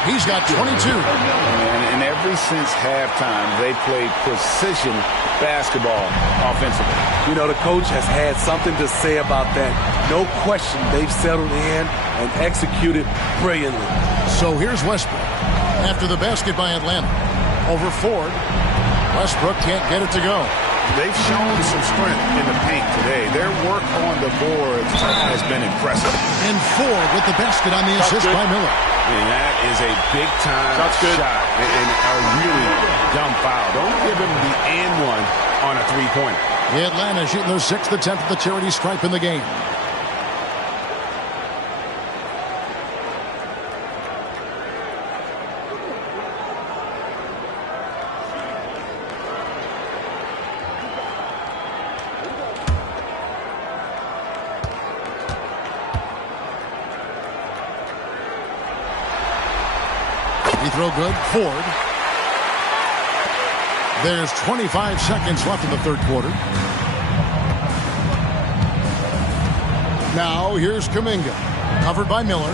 He's got 22. And ever since halftime, they played precision basketball offensively. You know, the coach has had something to say about that. No question, they've settled in and executed brilliantly. So here's Westbrook. After the basket by Atlanta. Over Ford. Westbrook can't get it to go. They've shown some strength in the paint today. Their work on the boards has been impressive. And Ford with the basket on the assist by Miller. And that is a big-time shot and a really dumb foul. Don't give him the and one on a three-pointer. Atlanta shooting their 6th attempt at the charity stripe in the game. Throw good. Ford. There's 25 seconds left in the third quarter. Now here's Kuminga. Covered by Miller.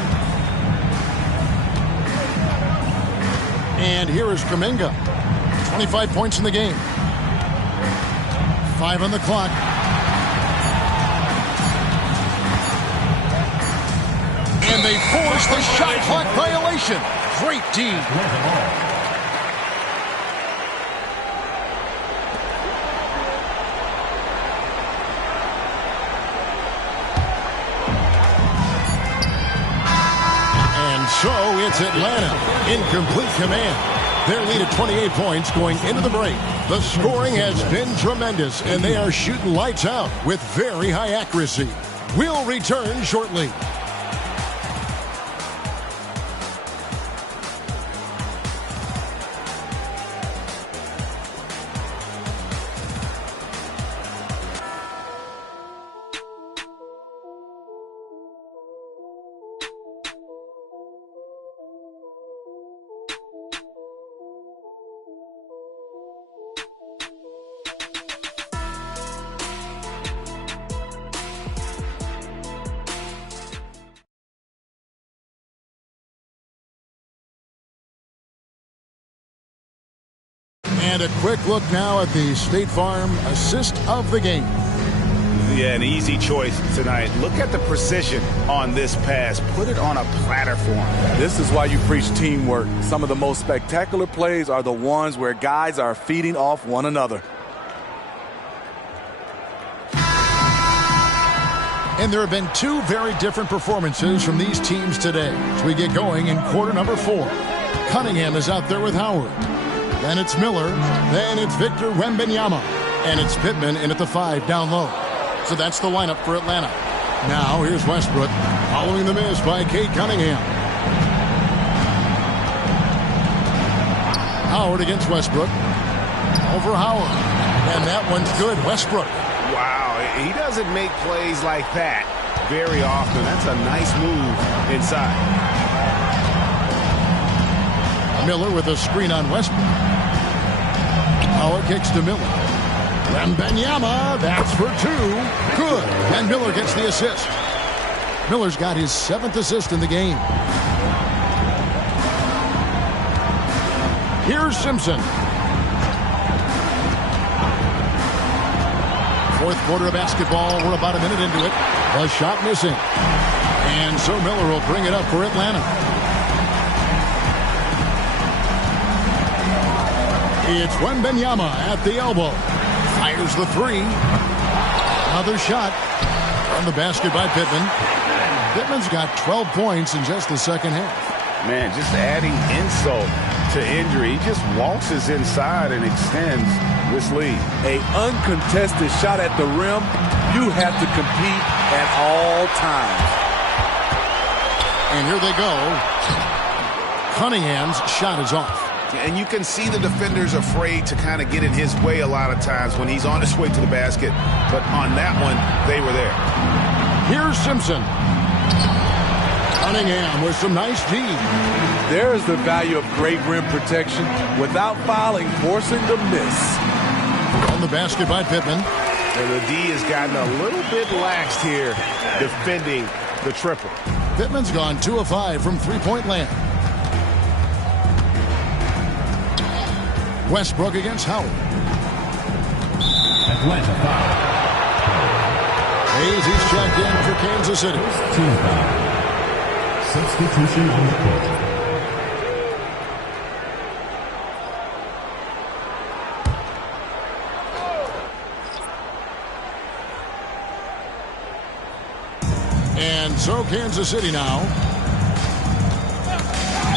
And here is Kuminga. 25 points in the game. 5 on the clock. And they force the shot clock violation. Great D. And so it's Atlanta in complete command. Their lead at 28 points going into the break. The scoring has been tremendous, and they are shooting lights out with very high accuracy. We'll return shortly. And a quick look now at the State Farm assist of the game. Yeah, an easy choice tonight. Look at the precision on this pass. Put it on a platter for him. This is why you preach teamwork. Some of the most spectacular plays are the ones where guys are feeding off one another. And there have been 2 very different performances from these teams today as we get going in quarter number 4. Cunningham is out there with Howard. Then it's Miller. Then it's Victor Wembanyama. And it's Pittman in at the 5 down low. So that's the lineup for Atlanta. Now here's Westbrook following the miss by Cade Cunningham. Howard against Westbrook. Over Howard. And that one's good. Westbrook. Wow, he doesn't make plays like that very often. That's a nice move inside. Miller with a screen on Westbrook. Howard kicks to Miller. Wembanyama, that's for 2. Good. And Miller gets the assist. Miller's got his 7th assist in the game. Here's Simpson. 4th quarter of basketball. We're about a minute into it. The shot missing. And so Miller will bring it up for Atlanta. It's Wembanyama at the elbow. Fires the three. Another shot from the basket by Pittman. Pittman's got 12 points in just the second half. Man, just adding insult to injury. He just waltzes inside and extends this lead. An uncontested shot at the rim, you have to compete at all times. And here they go. Cunningham's shot is off. And you can see the defenders afraid to kind of get in his way a lot of times when he's on his way to the basket. But on that one, they were there. Here's Simpson. Cunningham with some nice D. There's the value of great rim protection without fouling, forcing the miss. On the basket by Pittman. And the D has gotten a little bit laxed here defending the triple. Pittman's gone 2 of 5 from three-point land. Westbrook against Howard. Atlanta foul. Hayes, he's checked in for Kansas City. Team foul. Substitution on the court. And so Kansas City now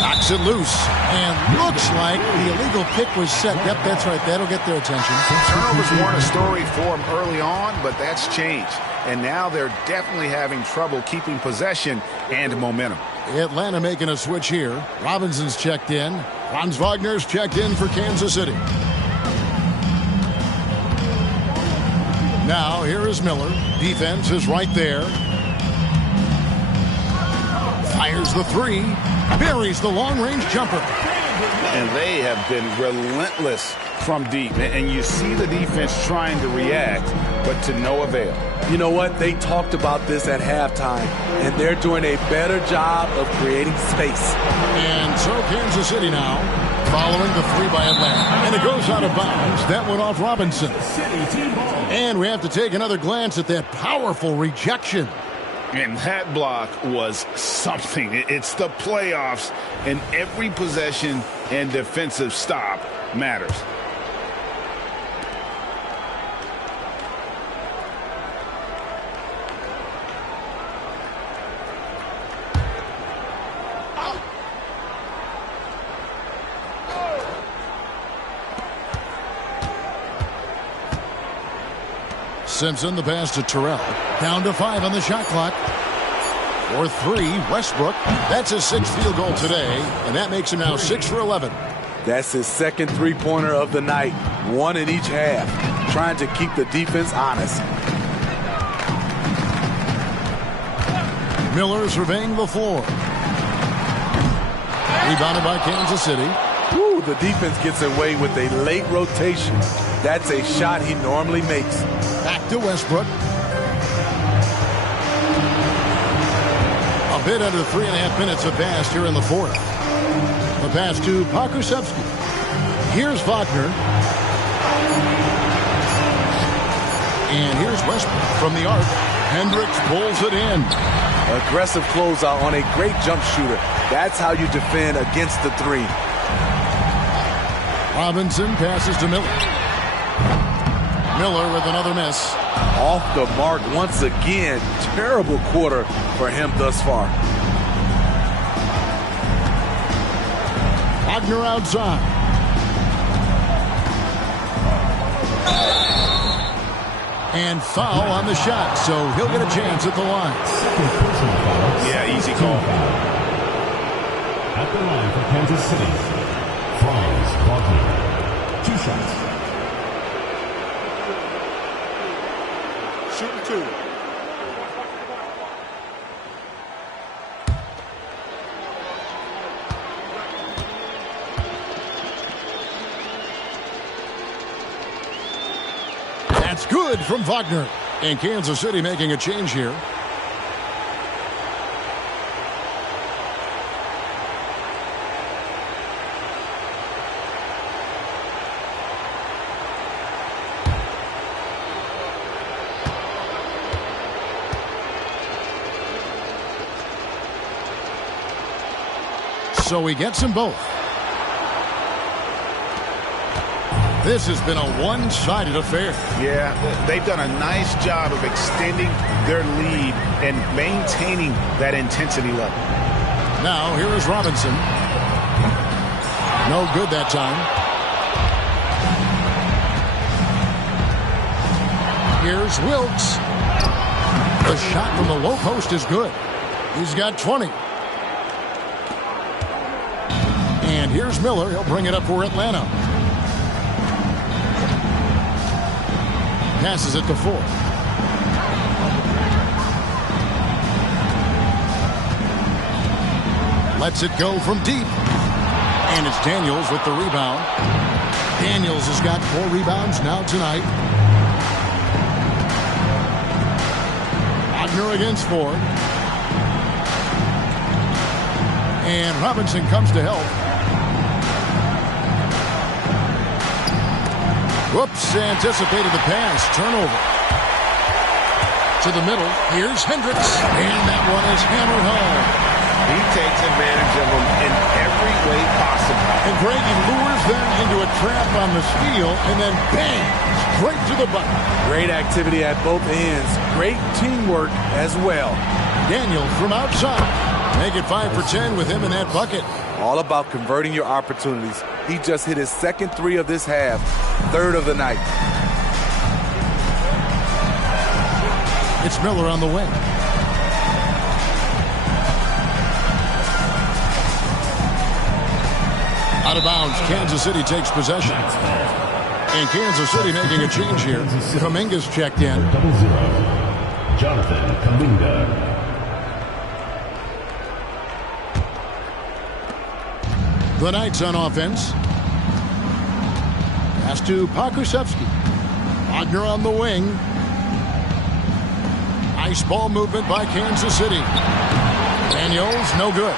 knocks it loose. And looks like the illegal pick was set. Yep, that's right. That'll get their attention. Turnovers weren't a story for him early on, but that's changed. And now they're definitely having trouble keeping possession and momentum. Atlanta making a switch here. Robinson's checked in. Franz Wagner's checked in for Kansas City. Now here is Miller. Defense is right there. Fires the three. Buries the long-range jumper. And they have been relentless from deep. And you see the defense trying to react, but to no avail. You know what? They talked about this at halftime, and they're doing a better job of creating space. And so Kansas City now following the three by Atlanta. And it goes out of bounds. That went off Robinson. And we have to take another glance at that powerful rejection. And that block was something. It's the playoffs, and every possession and defensive stop matters. Simpson, the pass to Terrell. Down to 5 on the shot clock. For 3, Westbrook. That's his 6th field goal today, and that makes him now 6 for 11. That's his second three-pointer of the night. 1 in each half. Trying to keep the defense honest. Miller surveying the floor. Rebounded by Kansas City. Woo, the defense gets away with a late rotation. That's a shot he normally makes. Back to Westbrook. A bit under 3.5 minutes have passed here in the fourth. The pass to Pokusevski. Here's Wagner. And here's Westbrook from the arc. Hendricks pulls it in. Aggressive closeout on a great jump shooter. That's how you defend against the three. Robinson passes to Miller. Miller with another miss. Off the mark once again. Terrible quarter for him thus far. Wagner outside. And foul on the shot, so he'll get a chance at the line. Yeah, easy call. At the line for Kansas City, Franz Wagner. 2 shots. Shooting 2. That's good from Wagner. And Kansas City making a change here. So he gets them both. This has been a one-sided affair. Yeah, they've done a nice job of extending their lead and maintaining that intensity level. Now, here is Robinson. No good that time. Here's Wilkes. The shot from the low post is good. He's got 20. And here's Miller. He'll bring it up for Atlanta. Passes it to Ford. Lets it go from deep. And it's Daniels with the rebound. Daniels has got 4 rebounds now tonight. Wagner against Ford. And Robinson comes to help. Whoops, anticipated the pass. Turnover. To the middle. Here's Hendricks. And that one is hammered home. He takes advantage of them in every way possible. And Greg, he lures them into a trap on the steal, and then bang, straight to the bucket. Great activity at both ends. Great teamwork as well. Daniels from outside. Make it 5 for 10 with him in that bucket. All about converting your opportunities. He just hit his second 3 of this half, 3rd of the night. It's Miller on the wing. Out of bounds, Kansas City takes possession. And Kansas City making a change here. Kuminga's checked in. 0-0. Jonathan Kuminga. The Knights on offense. Pass to Pokusevski. Wagner on the wing. Nice ball movement by Kansas City. Daniels, no good.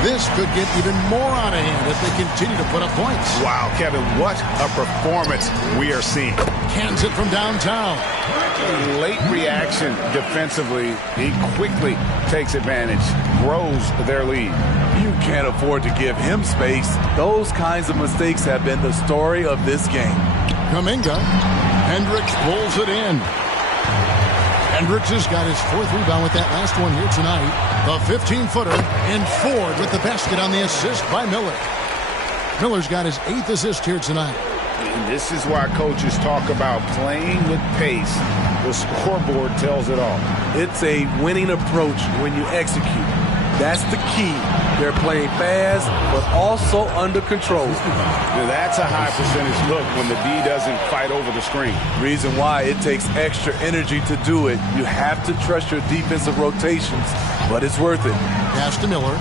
This could get even more out of hand if they continue to put up points. Wow, Kevin, what a performance we are seeing. Cans it from downtown. Late reaction defensively. He quickly takes advantage, grows their lead. You can't afford to give him space. Those kinds of mistakes have been the story of this game. Kuminga. Hendricks pulls it in. Hendricks has got his 4th rebound with that last one here tonight. The 15-footer, and Ford with the basket on the assist by Miller. Miller's got his 8th assist here tonight. And this is why coaches talk about playing with pace. The scoreboard tells it all. It's a winning approach when you execute. That's the key. They're playing fast, but also under control. Now that's a high percentage look when the D doesn't fight over the screen. Reason why it takes extra energy to do it. You have to trust your defensive rotations, but it's worth it. Pass to Miller.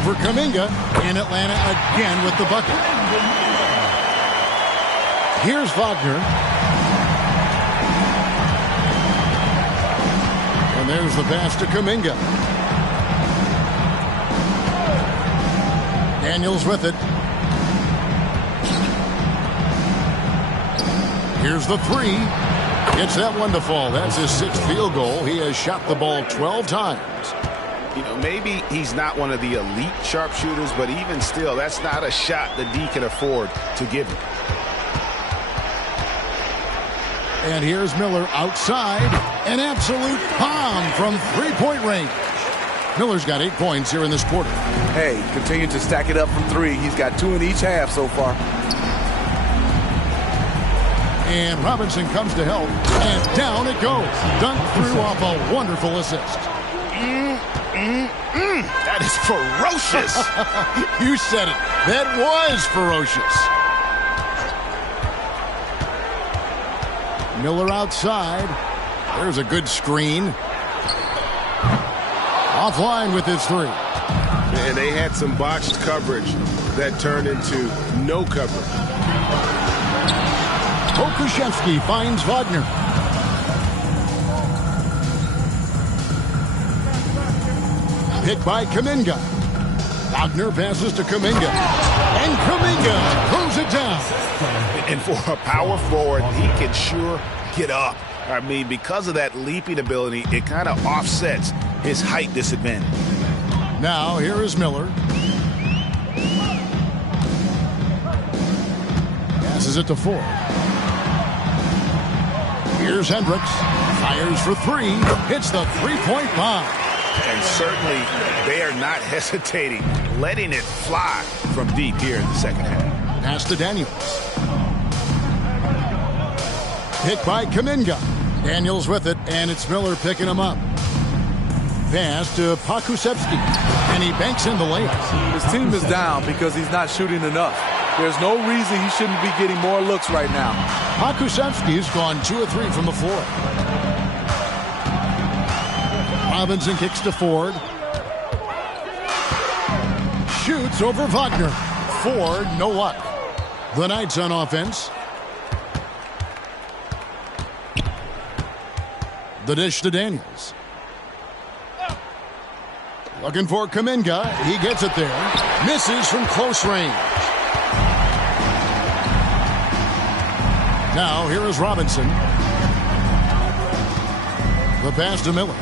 Over Kuminga, and Atlanta again with the bucket. Here's Wagner. And there's the pass to Kuminga. Daniels with it. Here's the 3. Gets that one to fall. That's his 6th field goal. He has shot the ball 12 times. You know, maybe he's not one of the elite sharpshooters, but even still, that's not a shot the D can afford to give him. And here's Miller outside. An absolute bomb from 3-point range. Miller's got 8 points here in this quarter. Hey, continue to stack it up from 3. He's got 2 in each half so far. And Robinson comes to help. And down it goes. Dunked through off a wonderful assist. That is ferocious. You said it. That was ferocious. Miller outside. There's a good screen. Offline with his 3. And they had some botched coverage that turned into no coverage. Pokusevski finds Wagner. Picked by Kuminga. Wagner passes to Kuminga. And Kuminga throws it down. And for a power forward, he can sure get up. I mean, because of that leaping ability, it kind of offsets his height disadvantage. Now, here is Miller. Passes it to Ford. Here's Hendricks. Fires for three. Hits the three-point bomb. And certainly they are not hesitating, letting it fly from deep here in the second half. Pass to Daniels. Pick by Kuminga. Daniels with it, and it's Miller picking him up. Pass to Pakusevsky, and he banks in the layup. His team is down because he's not shooting enough. There's no reason he shouldn't be getting more looks right now. Pakusevsky's gone 2 of 3 from the floor. Robinson kicks to Ford. Shoots over Wagner. Ford, no luck. The Knights on offense. The dish to Daniels. Looking for Kuminga. He gets it there. Misses from close range. Now, here is Robinson. The pass to Miller.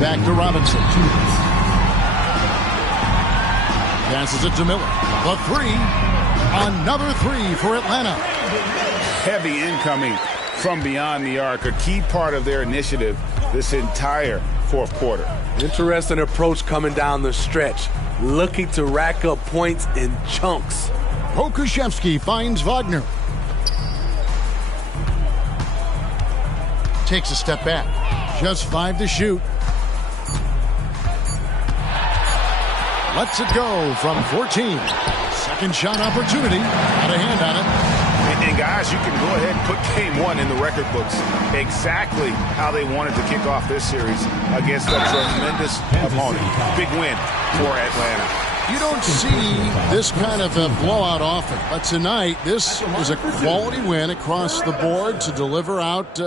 Back to Robinson. Passes it to Miller. The three. Another three for Atlanta. Heavy incoming from beyond the arc. A key part of their initiative this entire fourth quarter. Interesting approach coming down the stretch. Looking to rack up points in chunks. Pokusevsky finds Wagner. Takes a step back. Just 5 to shoot. Lets it go from 14. Second shot opportunity. Got a hand on it. And guys, you can go ahead and put game one in the record books. Exactly how they wanted to kick off this series against a tremendous opponent. Big win for Atlanta. You don't see this kind of a blowout often, but tonight this is a quality win across the board to deliver out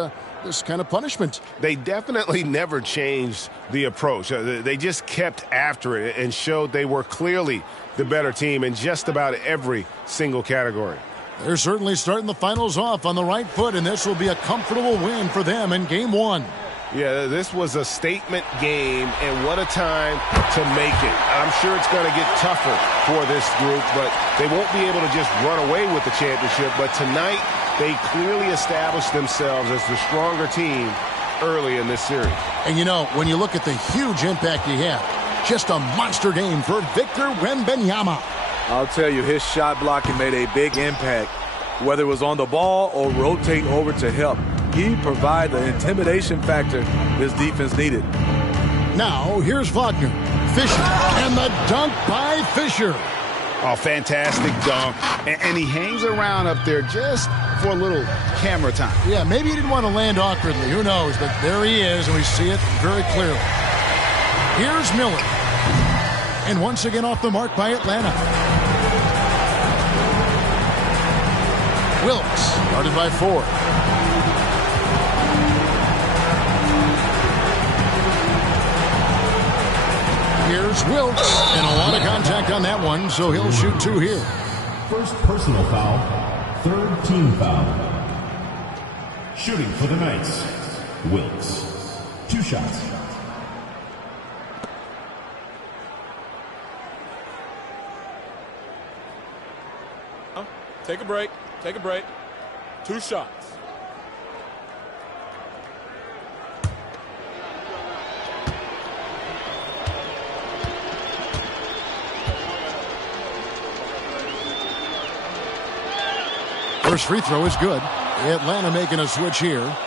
this kind of punishment. They definitely never changed the approach. They just kept after it and showed they were clearly the better team in just about every single category. They're certainly starting the finals off on the right foot, and this will be a comfortable win for them in game one. Yeah, this was a statement game, and what a time to make it. I'm sure it's going to get tougher for this group, but they won't be able to just run away with the championship. But tonight, they clearly established themselves as the stronger team early in this series. And you know, when you look at the huge impact he had, just a monster game for Victor Wembanyama. I'll tell you, his shot blocking made a big impact. Whether it was on the ball or rotating over to help, he provided the intimidation factor this defense needed. Now, here's Wagner. Fisher, and the dunk by Fisher. Oh, fantastic dunk. And he hangs around up there just for a little camera time. Yeah, maybe he didn't want to land awkwardly. Who knows? But there he is, and we see it very clearly. Here's Miller. And once again off the mark by Atlanta. Wilkes, guarded by Ford. Here's Wilkes, and a lot of contact on that one, so he'll shoot 2 here. First personal foul, third team foul. Shooting for the Knights, Wilkes. 2 shots. Take a break. Take a break. 2 shots. First free throw is good. Atlanta making a switch here.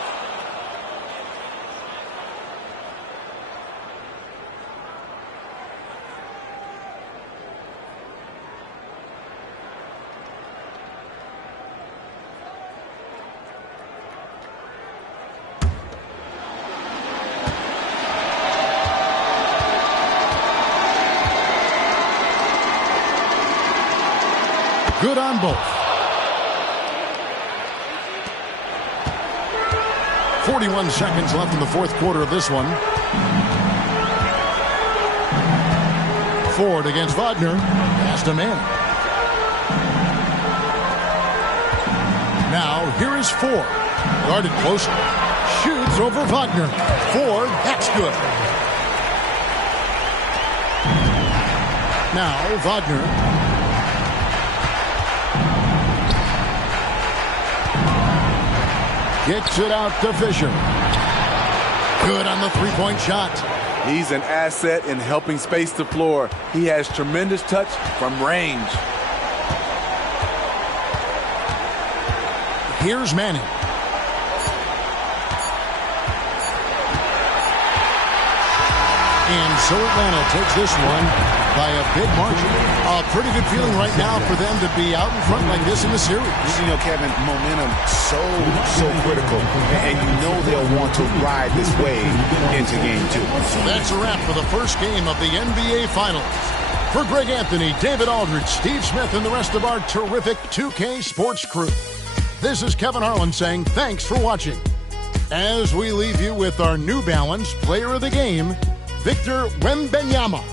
Good on both. 41 seconds left in the fourth quarter of this one. Ford against Wagner. Pass to Mann. Now, here is Ford. Guarded close. Shoots over Wagner. Ford, that's good. Now, Wagner. Kicks it out to Fisher. Good on the three-point shot. He's an asset in helping space the floor. He has tremendous touch from range. Here's Manning. And so Atlanta takes this one by a big margin. A pretty good feeling right now for them to be out in front like this in the series. You know, Kevin, momentum so critical. And you know they'll want to ride this wave into game 2. So that's a wrap for the first game of the NBA Finals. For Greg Anthony, David Aldridge, Steve Smith, and the rest of our terrific 2K Sports crew, this is Kevin Harlan saying thanks for watching. As we leave you with our New Balance Player of the Game, Victor Wembanyama.